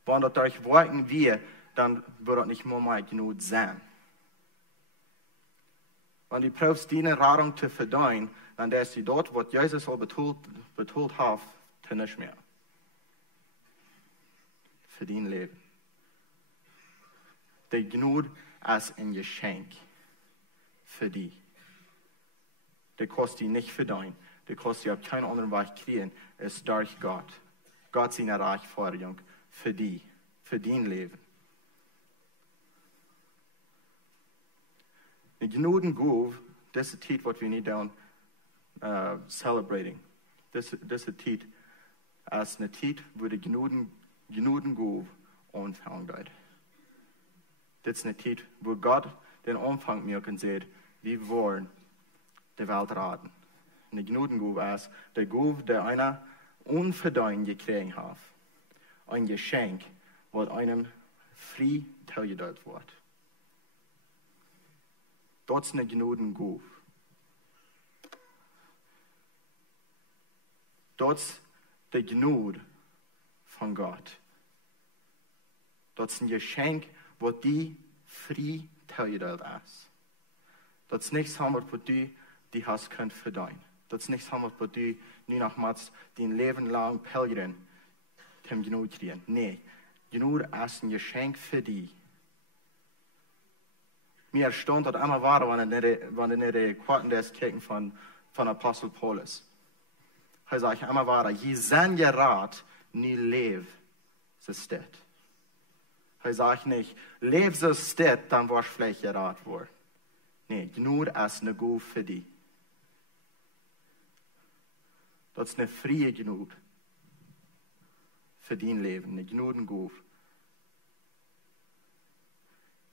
Wenn das durch Worten wir, dann wird das nicht mehr Jnod sein. Wenn du prüfst, die Radung zu verdienen, dann ist die dort, was Jesus auch betont hat, nicht mehr. Für dein Leben. Der Jnod ist ein Geschenk für dich. Der kostet dich nicht verdienen. Der kostet dich auf keinen anderen Weg kriegen. Es ist durch Gott. Gott seine Reichforderung für dich, für dein Leben. Die Gnodengabe, das ist die Zeit, was wir nicht down celebrating. Das ist die Zeit, als eine Zeit, wo die Gnodengabe anfangen wird. Das ist eine Zeit, wo Gott den Anfang mir und sagt, wir wollen die Welt raten. Und die Gnodengabe ist der Gabe, der einer unverdient gekriegt hat. Ein Geschenk, was einem frei zugeteilt wird. Das ist eine Gnodengabe. Das de Gnade van God. Dat is een geschenk wat die vrij toegedeeld is. Dat is niks anders wat die has kunt verdienen. Dat is niks anders wat nu nogmaals die een leven lang pilgeren tem Gnade krijgen. Nee, Gnade is een geschenk voor die. Mir stond dat allemaal waren wanneer de kwarten des kijken van Apostel Paulus. Hij zegt allemaal waren, je zijn je raad, nu leef ze stet. Hij zegt niet, leef ze stet, dan word je vielleicht je raad worden. Nee, Gnade is een goede voor die. Dat is een vrije Gnade. Voor die leven, een Gnade goede.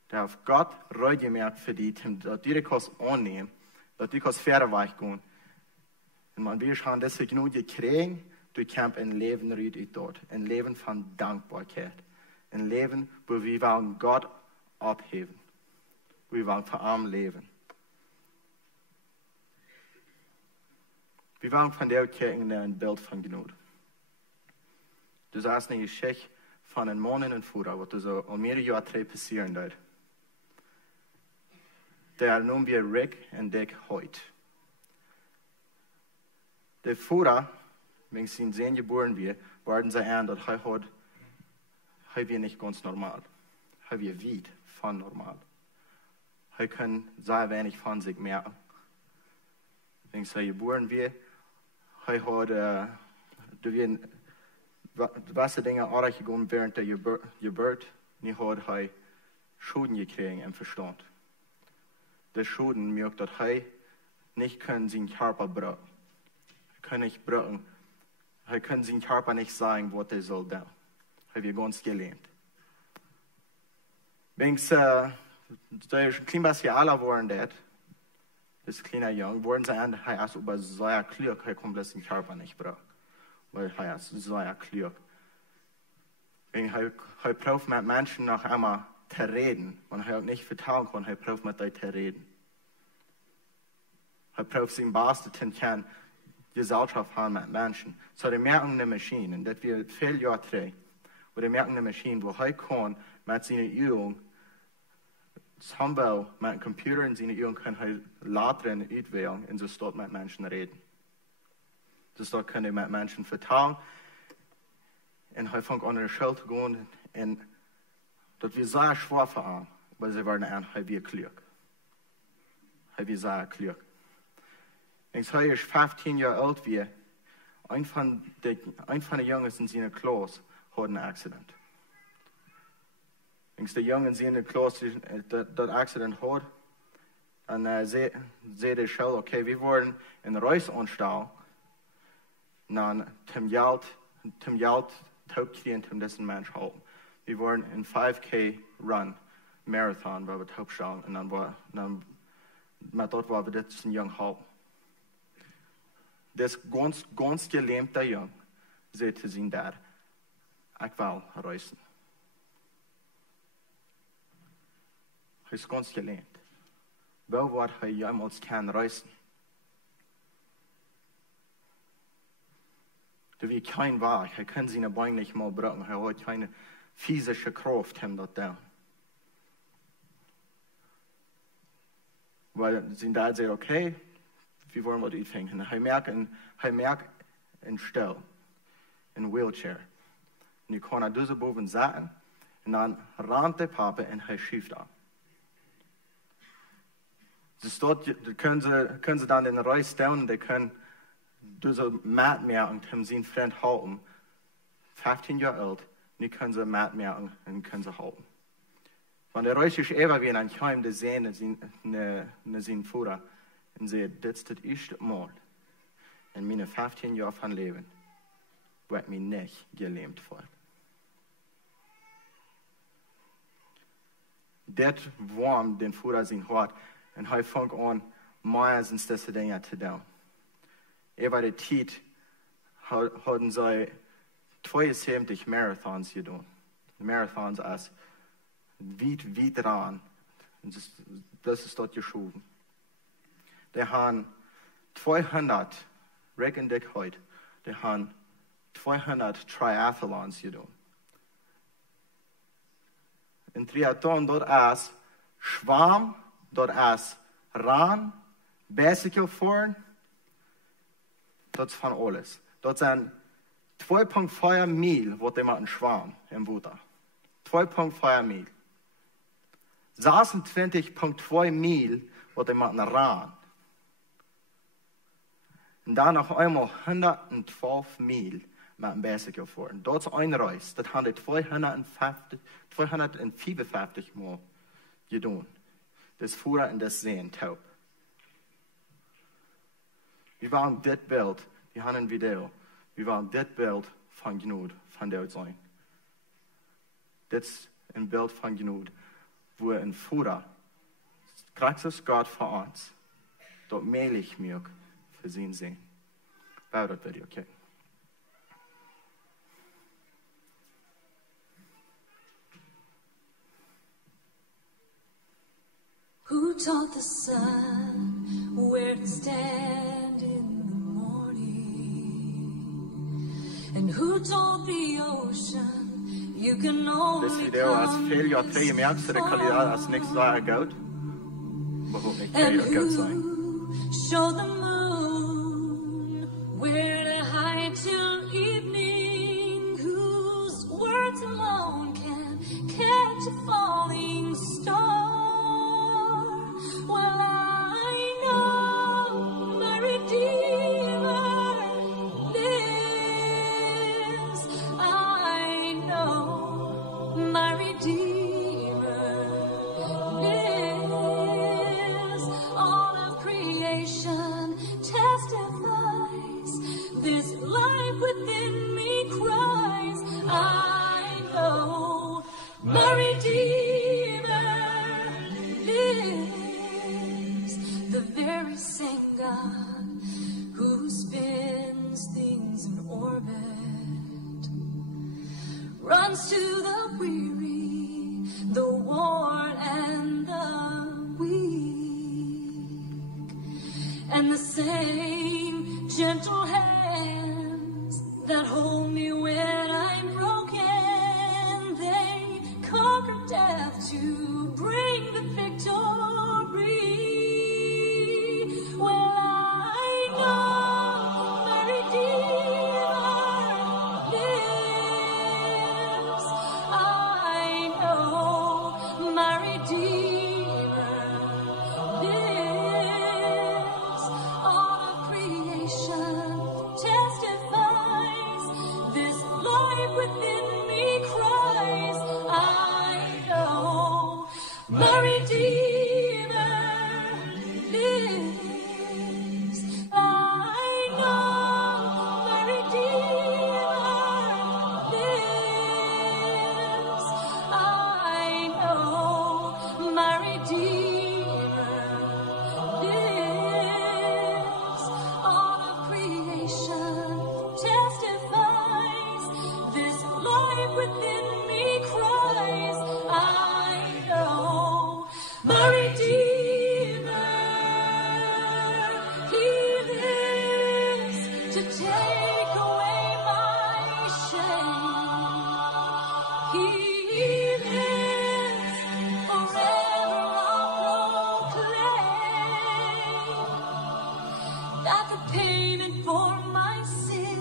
Daar heeft God ruid gemerkt voor die, dat die kost aannemen, dat die kost verder weggaan. En man, wir haben diese Gnade gekriegt, du kannst ein Leben ruid dort. Ein Leben von Dankbarkeit. Ein Leben, wo wir wollen Gott abheben. Wir wollen für arm leben. Wir wollen von der kijken ein Bild von Gnade. Dus dat is een geschichte van een man en een vrouw, wat dus al meerdere jaren passieren deed. Daar noemen we Rick en Dick Hoyt. De vrouw, wenn sie in zijn geboren weer, waren ze aan dat hij weer niet ganz normaal. Hij weer weit van normaal. Hij kan sehr wenig van zich merken. Wenn sie geboren weer, hij had de dingen aardig gegaan während der Geburt, nu had hij Schulden gekregen en verstand. De Schulden merkt dat hij niet kan zijn Körper brauchen. Kann nicht brauchen. Er kann seinem Körper nicht sagen, was er soll tun. Er wird ganz gelähmt. Wenn da ein klein bisschen älter geworden das kleine Jung, wurden sie an, er ist aber sehr klug, er kann das seinen Körper nicht brauchen. Weil er ist sehr klug. Wenn er braucht mit Menschen noch einmal zu reden, und er nicht vertrauen kann, er braucht mit denen zu reden. Er braucht sein Bestes zu können, Gesellschaft haben mit Menschen. So, die merken eine Maschine, und das wird viele Jahre drehen, wo die merken eine Maschine, wo er kann mit seiner Übung, somehow mit dem Computer in seiner Übung kann er laden und auswählen, und so dort mit Menschen reden. So dort kann er mit Menschen vertrauen, und er fängt an der Schule zu gehen, und das wird sehr schwer für ihn, weil sie werden an, er wird klug. Er wird sehr klug. Als hij 15 jaar oud was, een van de jongens in zijn klas had een accident. Als de jongens in de klas dat accident had, en zei de school, oké, we worden een reis aanstellen, en dan tem geld toekrijgen om deze mens te helpen. We worden een 5K run, marathon, waar we het opstellen, en dan met dat waar we dit een jong helpen. Das ganz gelähmte Jung sagte zu ihm, Dad, ich will reisen. Er ist ganz gelähmt. Wo wird er jemals kann reisen? Da wird kein Weg, er kann seine Beine nicht mal brauchen, er hat keine physische Kraft, um das da. Weil sein Dad sagt, okay, wir wollen was uitvangen. Hij merkt een stel, een wheelchair. En je kan er dus boven zitten, en dan raamt de papa en hij schuift aan. Dus dort können ze dan in de rij staan, die kunnen dus maat merken, om zijn vriend houden. 15 jaar oud, nu kunnen ze maat merken en kunnen ze houden. Want de reis is even weer een geheim te zien naar zijn voeder. En zei, dit is het eerste maal in mijn 15 jaar van leven, waar ik me niet gelähmt voel. Dit warmt den Vater zijn hart en hij vangt aan meistens deze dingen te doen. Over de tijd hadden zij 72 marathons gedaan. Marathons als weit dran. Das ist dort geschoben. Die haben 200, Rick und Dick heute, die haben 200 triathlons gedaan. En triathlon, dat is zwam, dat is ran, bicycle fahren, dat is van alles. Dat zijn 2,4 mijl wat je met een zwam in water. 2,4 mijl. 26,2 mijl wat je met een ran. En dan nog eenmaal 112 mijl met een bicycle fahren. Dat is een reis. Dat hadden 254 maal gedaan. Dus voeren en dat zijn taub. We waren dit beeld, we hadden een video. We waren dit beeld van Jnod, van de zijn. Dit is een beeld van Jnod, wo een voeder, Christus God voor ons, dat meilig mag voorzien zijn. Bouw dat video, oké. Who taught the sun where to stand in the morning? And who told the ocean you can only Dit video is veel jaar terug gemerkt, so dat kan je als niks zeggen goud. Maar ook niet veel jaar goud zijn. Show the moon where to hide till evening, whose words alone can catch a falling star. Well, I know my Redeemer lives. I know my Redeemer lives. All of creation testifies. This life within me cries. I know my Redeemer lives. The very same God who spins things in orbit runs to the weary, the worn, and the weak. And the same gentle hands that hold me when I'm broken, they conquer death to bring the victory. Well, I know my Redeemer lives. I know my Redeemer lives. All of creation testifies. This life within me cries. I know my Redeemer lives. I know my Redeemer lives. I know my Redeemer lives. All of creation testifies. This life within me cries. I know my Redeemer. He lives to take away my shame. He lives forever. I'll proclaim that the payment for my sin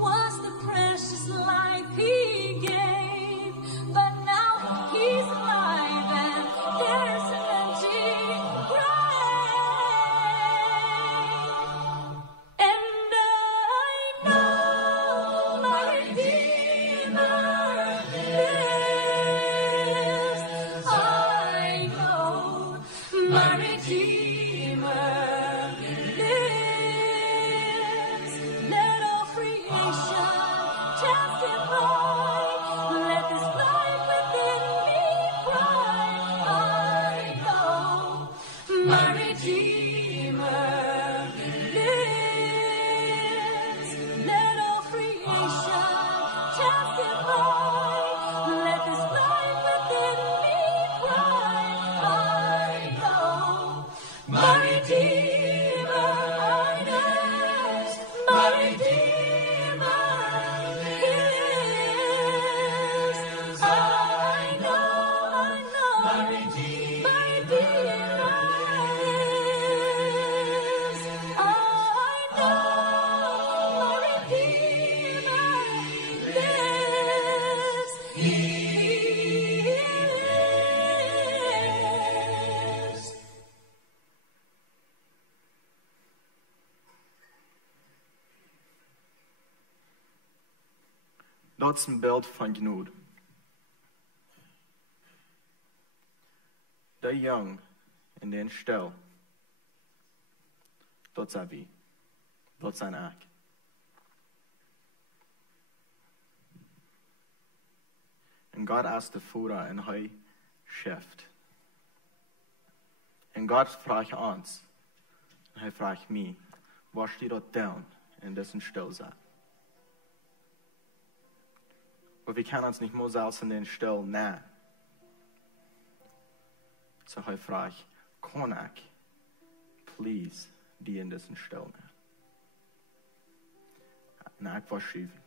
was the precious life He gave. But now He's alive and there's an empty grave. And I know my Redeemer lives. I know my Redeemer lives. Let all creation testify. Let this life within me cry. I know my Redeemer lives. Let all creation testify. Let this life within me cry. I know my Redeemer lives. My Redeemer Dat is een beeld van Jnod. De jong in den stel. Dat zijn wie. Dat zijn ik. En God is de voerder en hij scheft. En God vraagt ons. En hij vraagt mij. Waar steht dat down in dessen stel zijn? Maar wir können uns nicht mehr selbst in den Stall nehmen. So hij fragt, kann ich, please, die in diesen Stall nehmen? En ik was schrijven.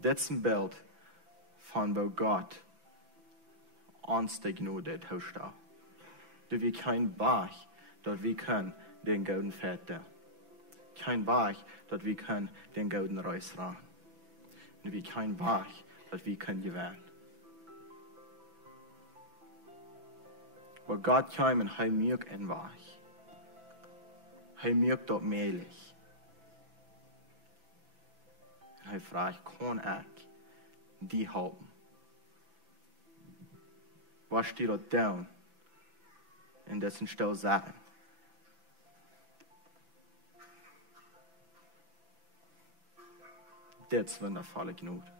Dit is een beeld van waar God ons de genade toestaat. Dat we geen weg dat we kunnen den gouden vet doen. Geen weg dat we kunnen den gouden reis ran. En we geen weg dat we kunnen gewinnen. Waar God kwam en hij maakt een weg. Hij maakt dat mogelijk. En hij vraagt, kan ik die helpen? Waar steht dat down in dessen stil zijn? Dit is wundervolle Gnade.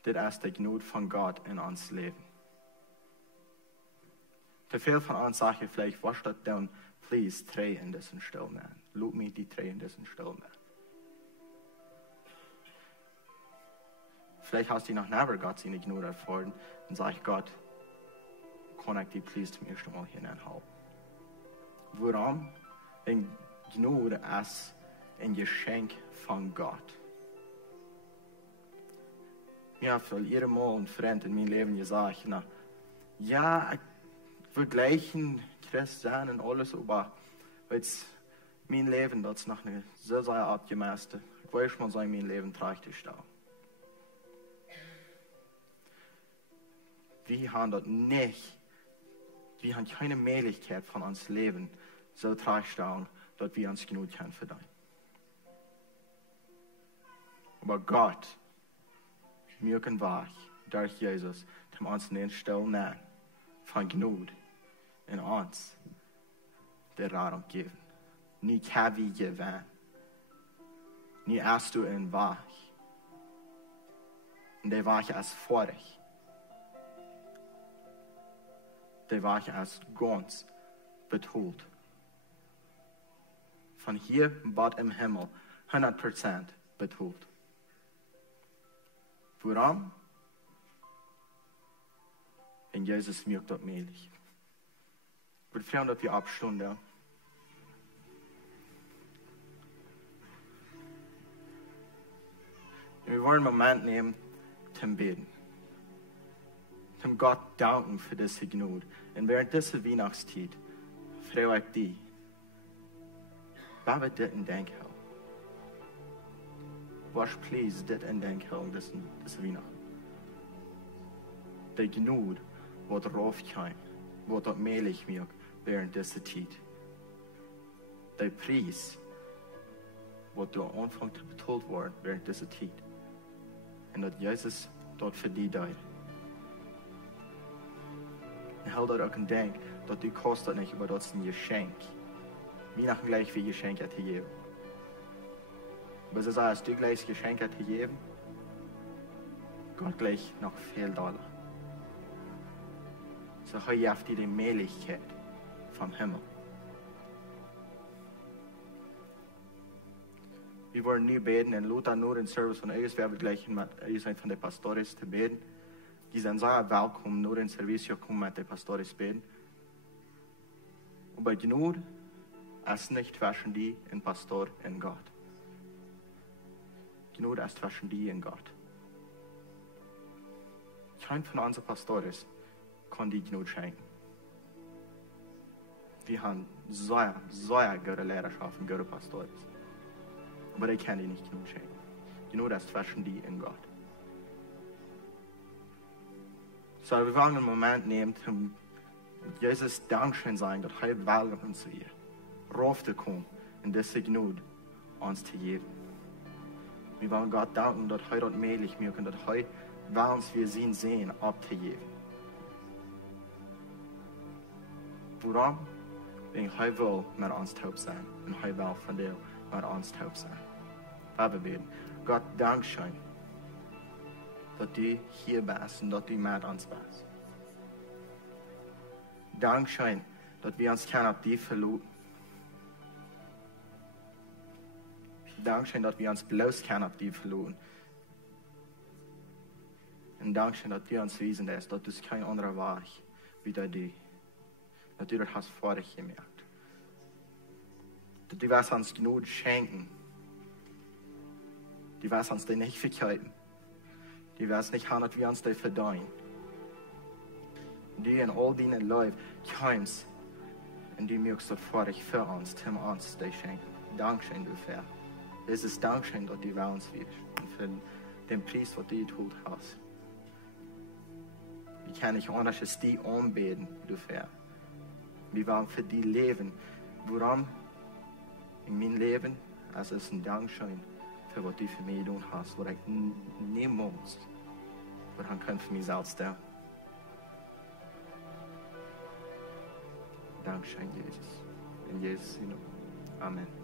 Dit is de Gnade van God in ons leven. Te veel van ons zeggen vielleicht, was dat dan, please, tree in dessen stil nemen. Loop me die tree in dessen stil nemen. Vielleicht hast du noch never Gott seine Gnade erfahren und sag Gott, kann ich die please zum ersten Mal hineinhalten? Warum? Denn Gnade ist ein Geschenk von Gott. Ich habe jede Mal ein Freund in meinem Leben gesagt, na, ja, ich vergleichen Christ sein und alles, aber jetzt mein Leben, das ist noch eine sehr, sehr abgemäßte. Ich weiß, man soll mein Leben trägt stehen. Wir haben das nicht. Wir haben keine Möglichkeit von uns Leben so tragstellen, dass wir uns genug können verdienen. Aber Gott, mir können wir durch Jesus, dem uns in den Stall nehmen, von Gnade in uns, der Radunk geben. Nie kann wir gewinnen. Nie erst du in Weg. Und der Weg ist vor dich. Der Weg ist ganz betont. Von hier bis im Himmel 100% betont. Warum? En Jesus maakt dat möglich. Ich würde freuen, dass wir abstunden. Wir wollen einen Moment nehmen, zum Beten. Zum Gott danken für diese Gnade. Und während dieser Weihnachtszeit frage ich dich, was wird das in dein Herz? Was please das in dein Herz diese Weihnachten? Die Gnade, die raufkommt, die das möglich macht während dieser Zeit. Der Preis, der am Anfang bezahlt wurde während dieser Zeit. Und dass Jesus dort für dich died. Ich halte dat ook een denk dat die kost dat niet, maar dat is een geschenk. Wie nach gleich wie Geschenke te geben. Aber so als du gleich Geschenke te geben, Gott gleich noch viel Dollar. So hat die Möglichkeit vom Himmel. Wir wollen nu beten en Lothar nur in Service von euch, wir haben gleich mit euch von den Pastores zu beten. Die sind sehr willkommen, nur in Service kommen mit den Pastores beten. Aber Gnade ist nicht zwischen die und Pastor und Gott. Gnade ist zwischen die und Gott. Kein von unseren Pastores kann die Gnade schenken. Wir haben sehr, sehr gute Lehrerschaft und gute Pastores. Aber die können die nicht Gnade schenken. Gnade ist zwischen die und Gott. So, wir wollen einen Moment nehmen, um Jesus Dankeschön sagen, dass er wählt uns hier, rauf zu kommen und diese Gnade uns zu geben. Wir wollen Gott danken, dass heute dort möglich ist und dass heute uns wir sehen, abzugeben. Warum? Wegen heute will mit uns taub sein und heute will von dir mit uns taub sein. Vater beten. Gott, danke schön, dass du hier bist und dass du mit uns bist. Danke schön, dass wir uns kennen auf dich verlassen. Dankeschön, dass wir uns bloß kennen auf dich verloren. Und Dankeschön, dass du uns wiesen lässt, dass es kein anderer war wie du. Dass du das hast vor dich gemerkt. Dass du was uns Gnade schenken. Die was uns nicht verkeiten. Die was nicht haben, dass wir uns das verdienen. Die in all deinen Leben kommst und die mögst das vor dich für uns, das schenken. Dankeschön dafür. Es ist Dankeschön, dass du bei uns bist und für den Preis, was du getan hast. Wir können nicht anders als die anbeten dafür. Wir wollen für die leben. Warum? In meinem Leben, es ist ein Dankeschön für was du für mich getan hast, was ich niemals kann für mich selbst tun. Dankeschön, Jesus. In Jesus' Namen. Amen.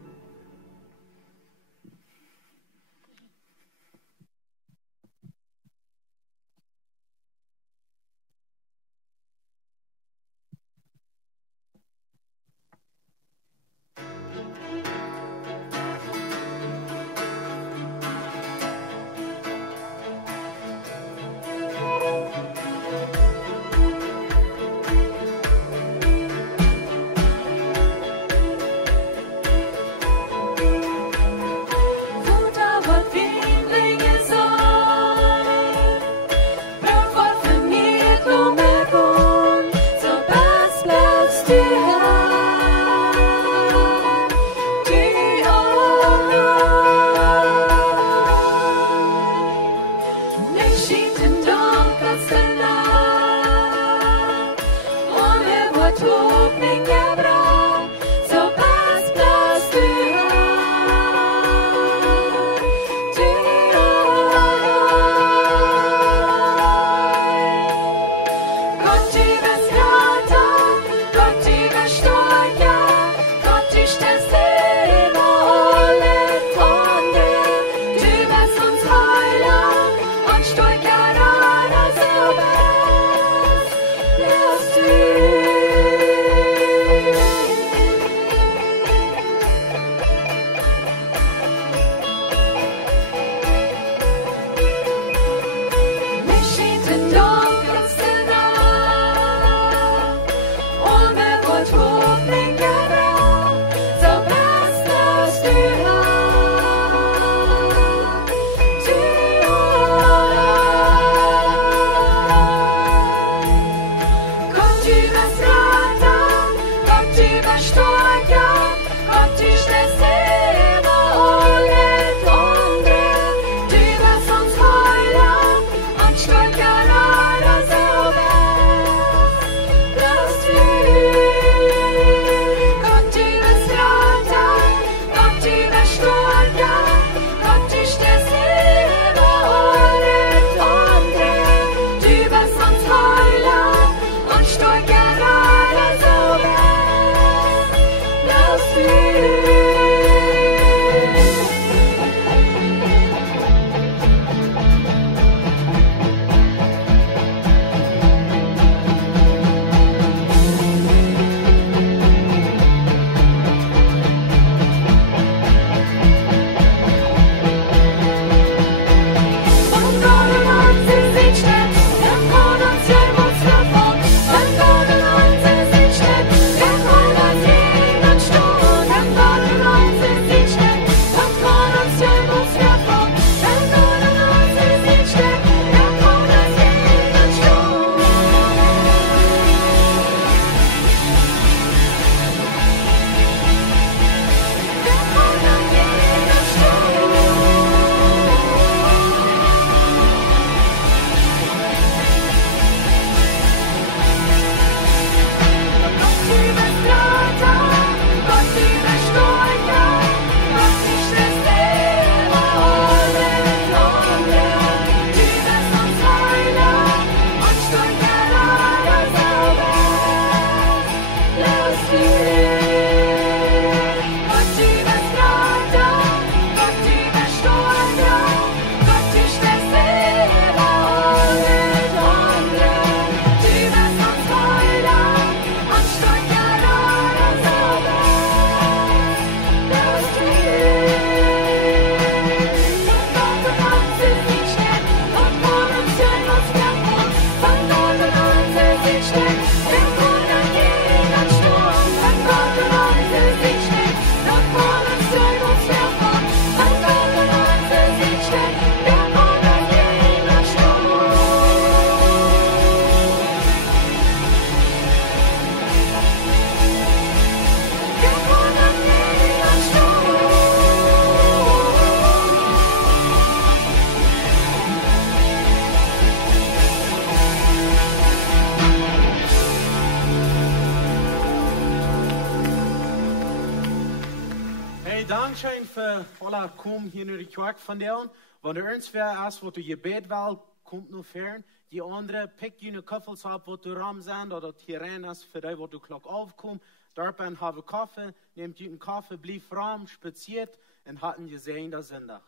Dank schön für alle kommen hier in die Kirche von denen. Wenn du ernst wär, als was du Gebet willst, kommt nur fern. Die andere pickt eine Kaffels ab, wo du ram sind, oder hier rein ist, für dich, wo du klock aufkommst. Dort habe Kaffee, nehmt einen Kaffee, blieb ram, spaziert und hatten gesehen, das Sonntag.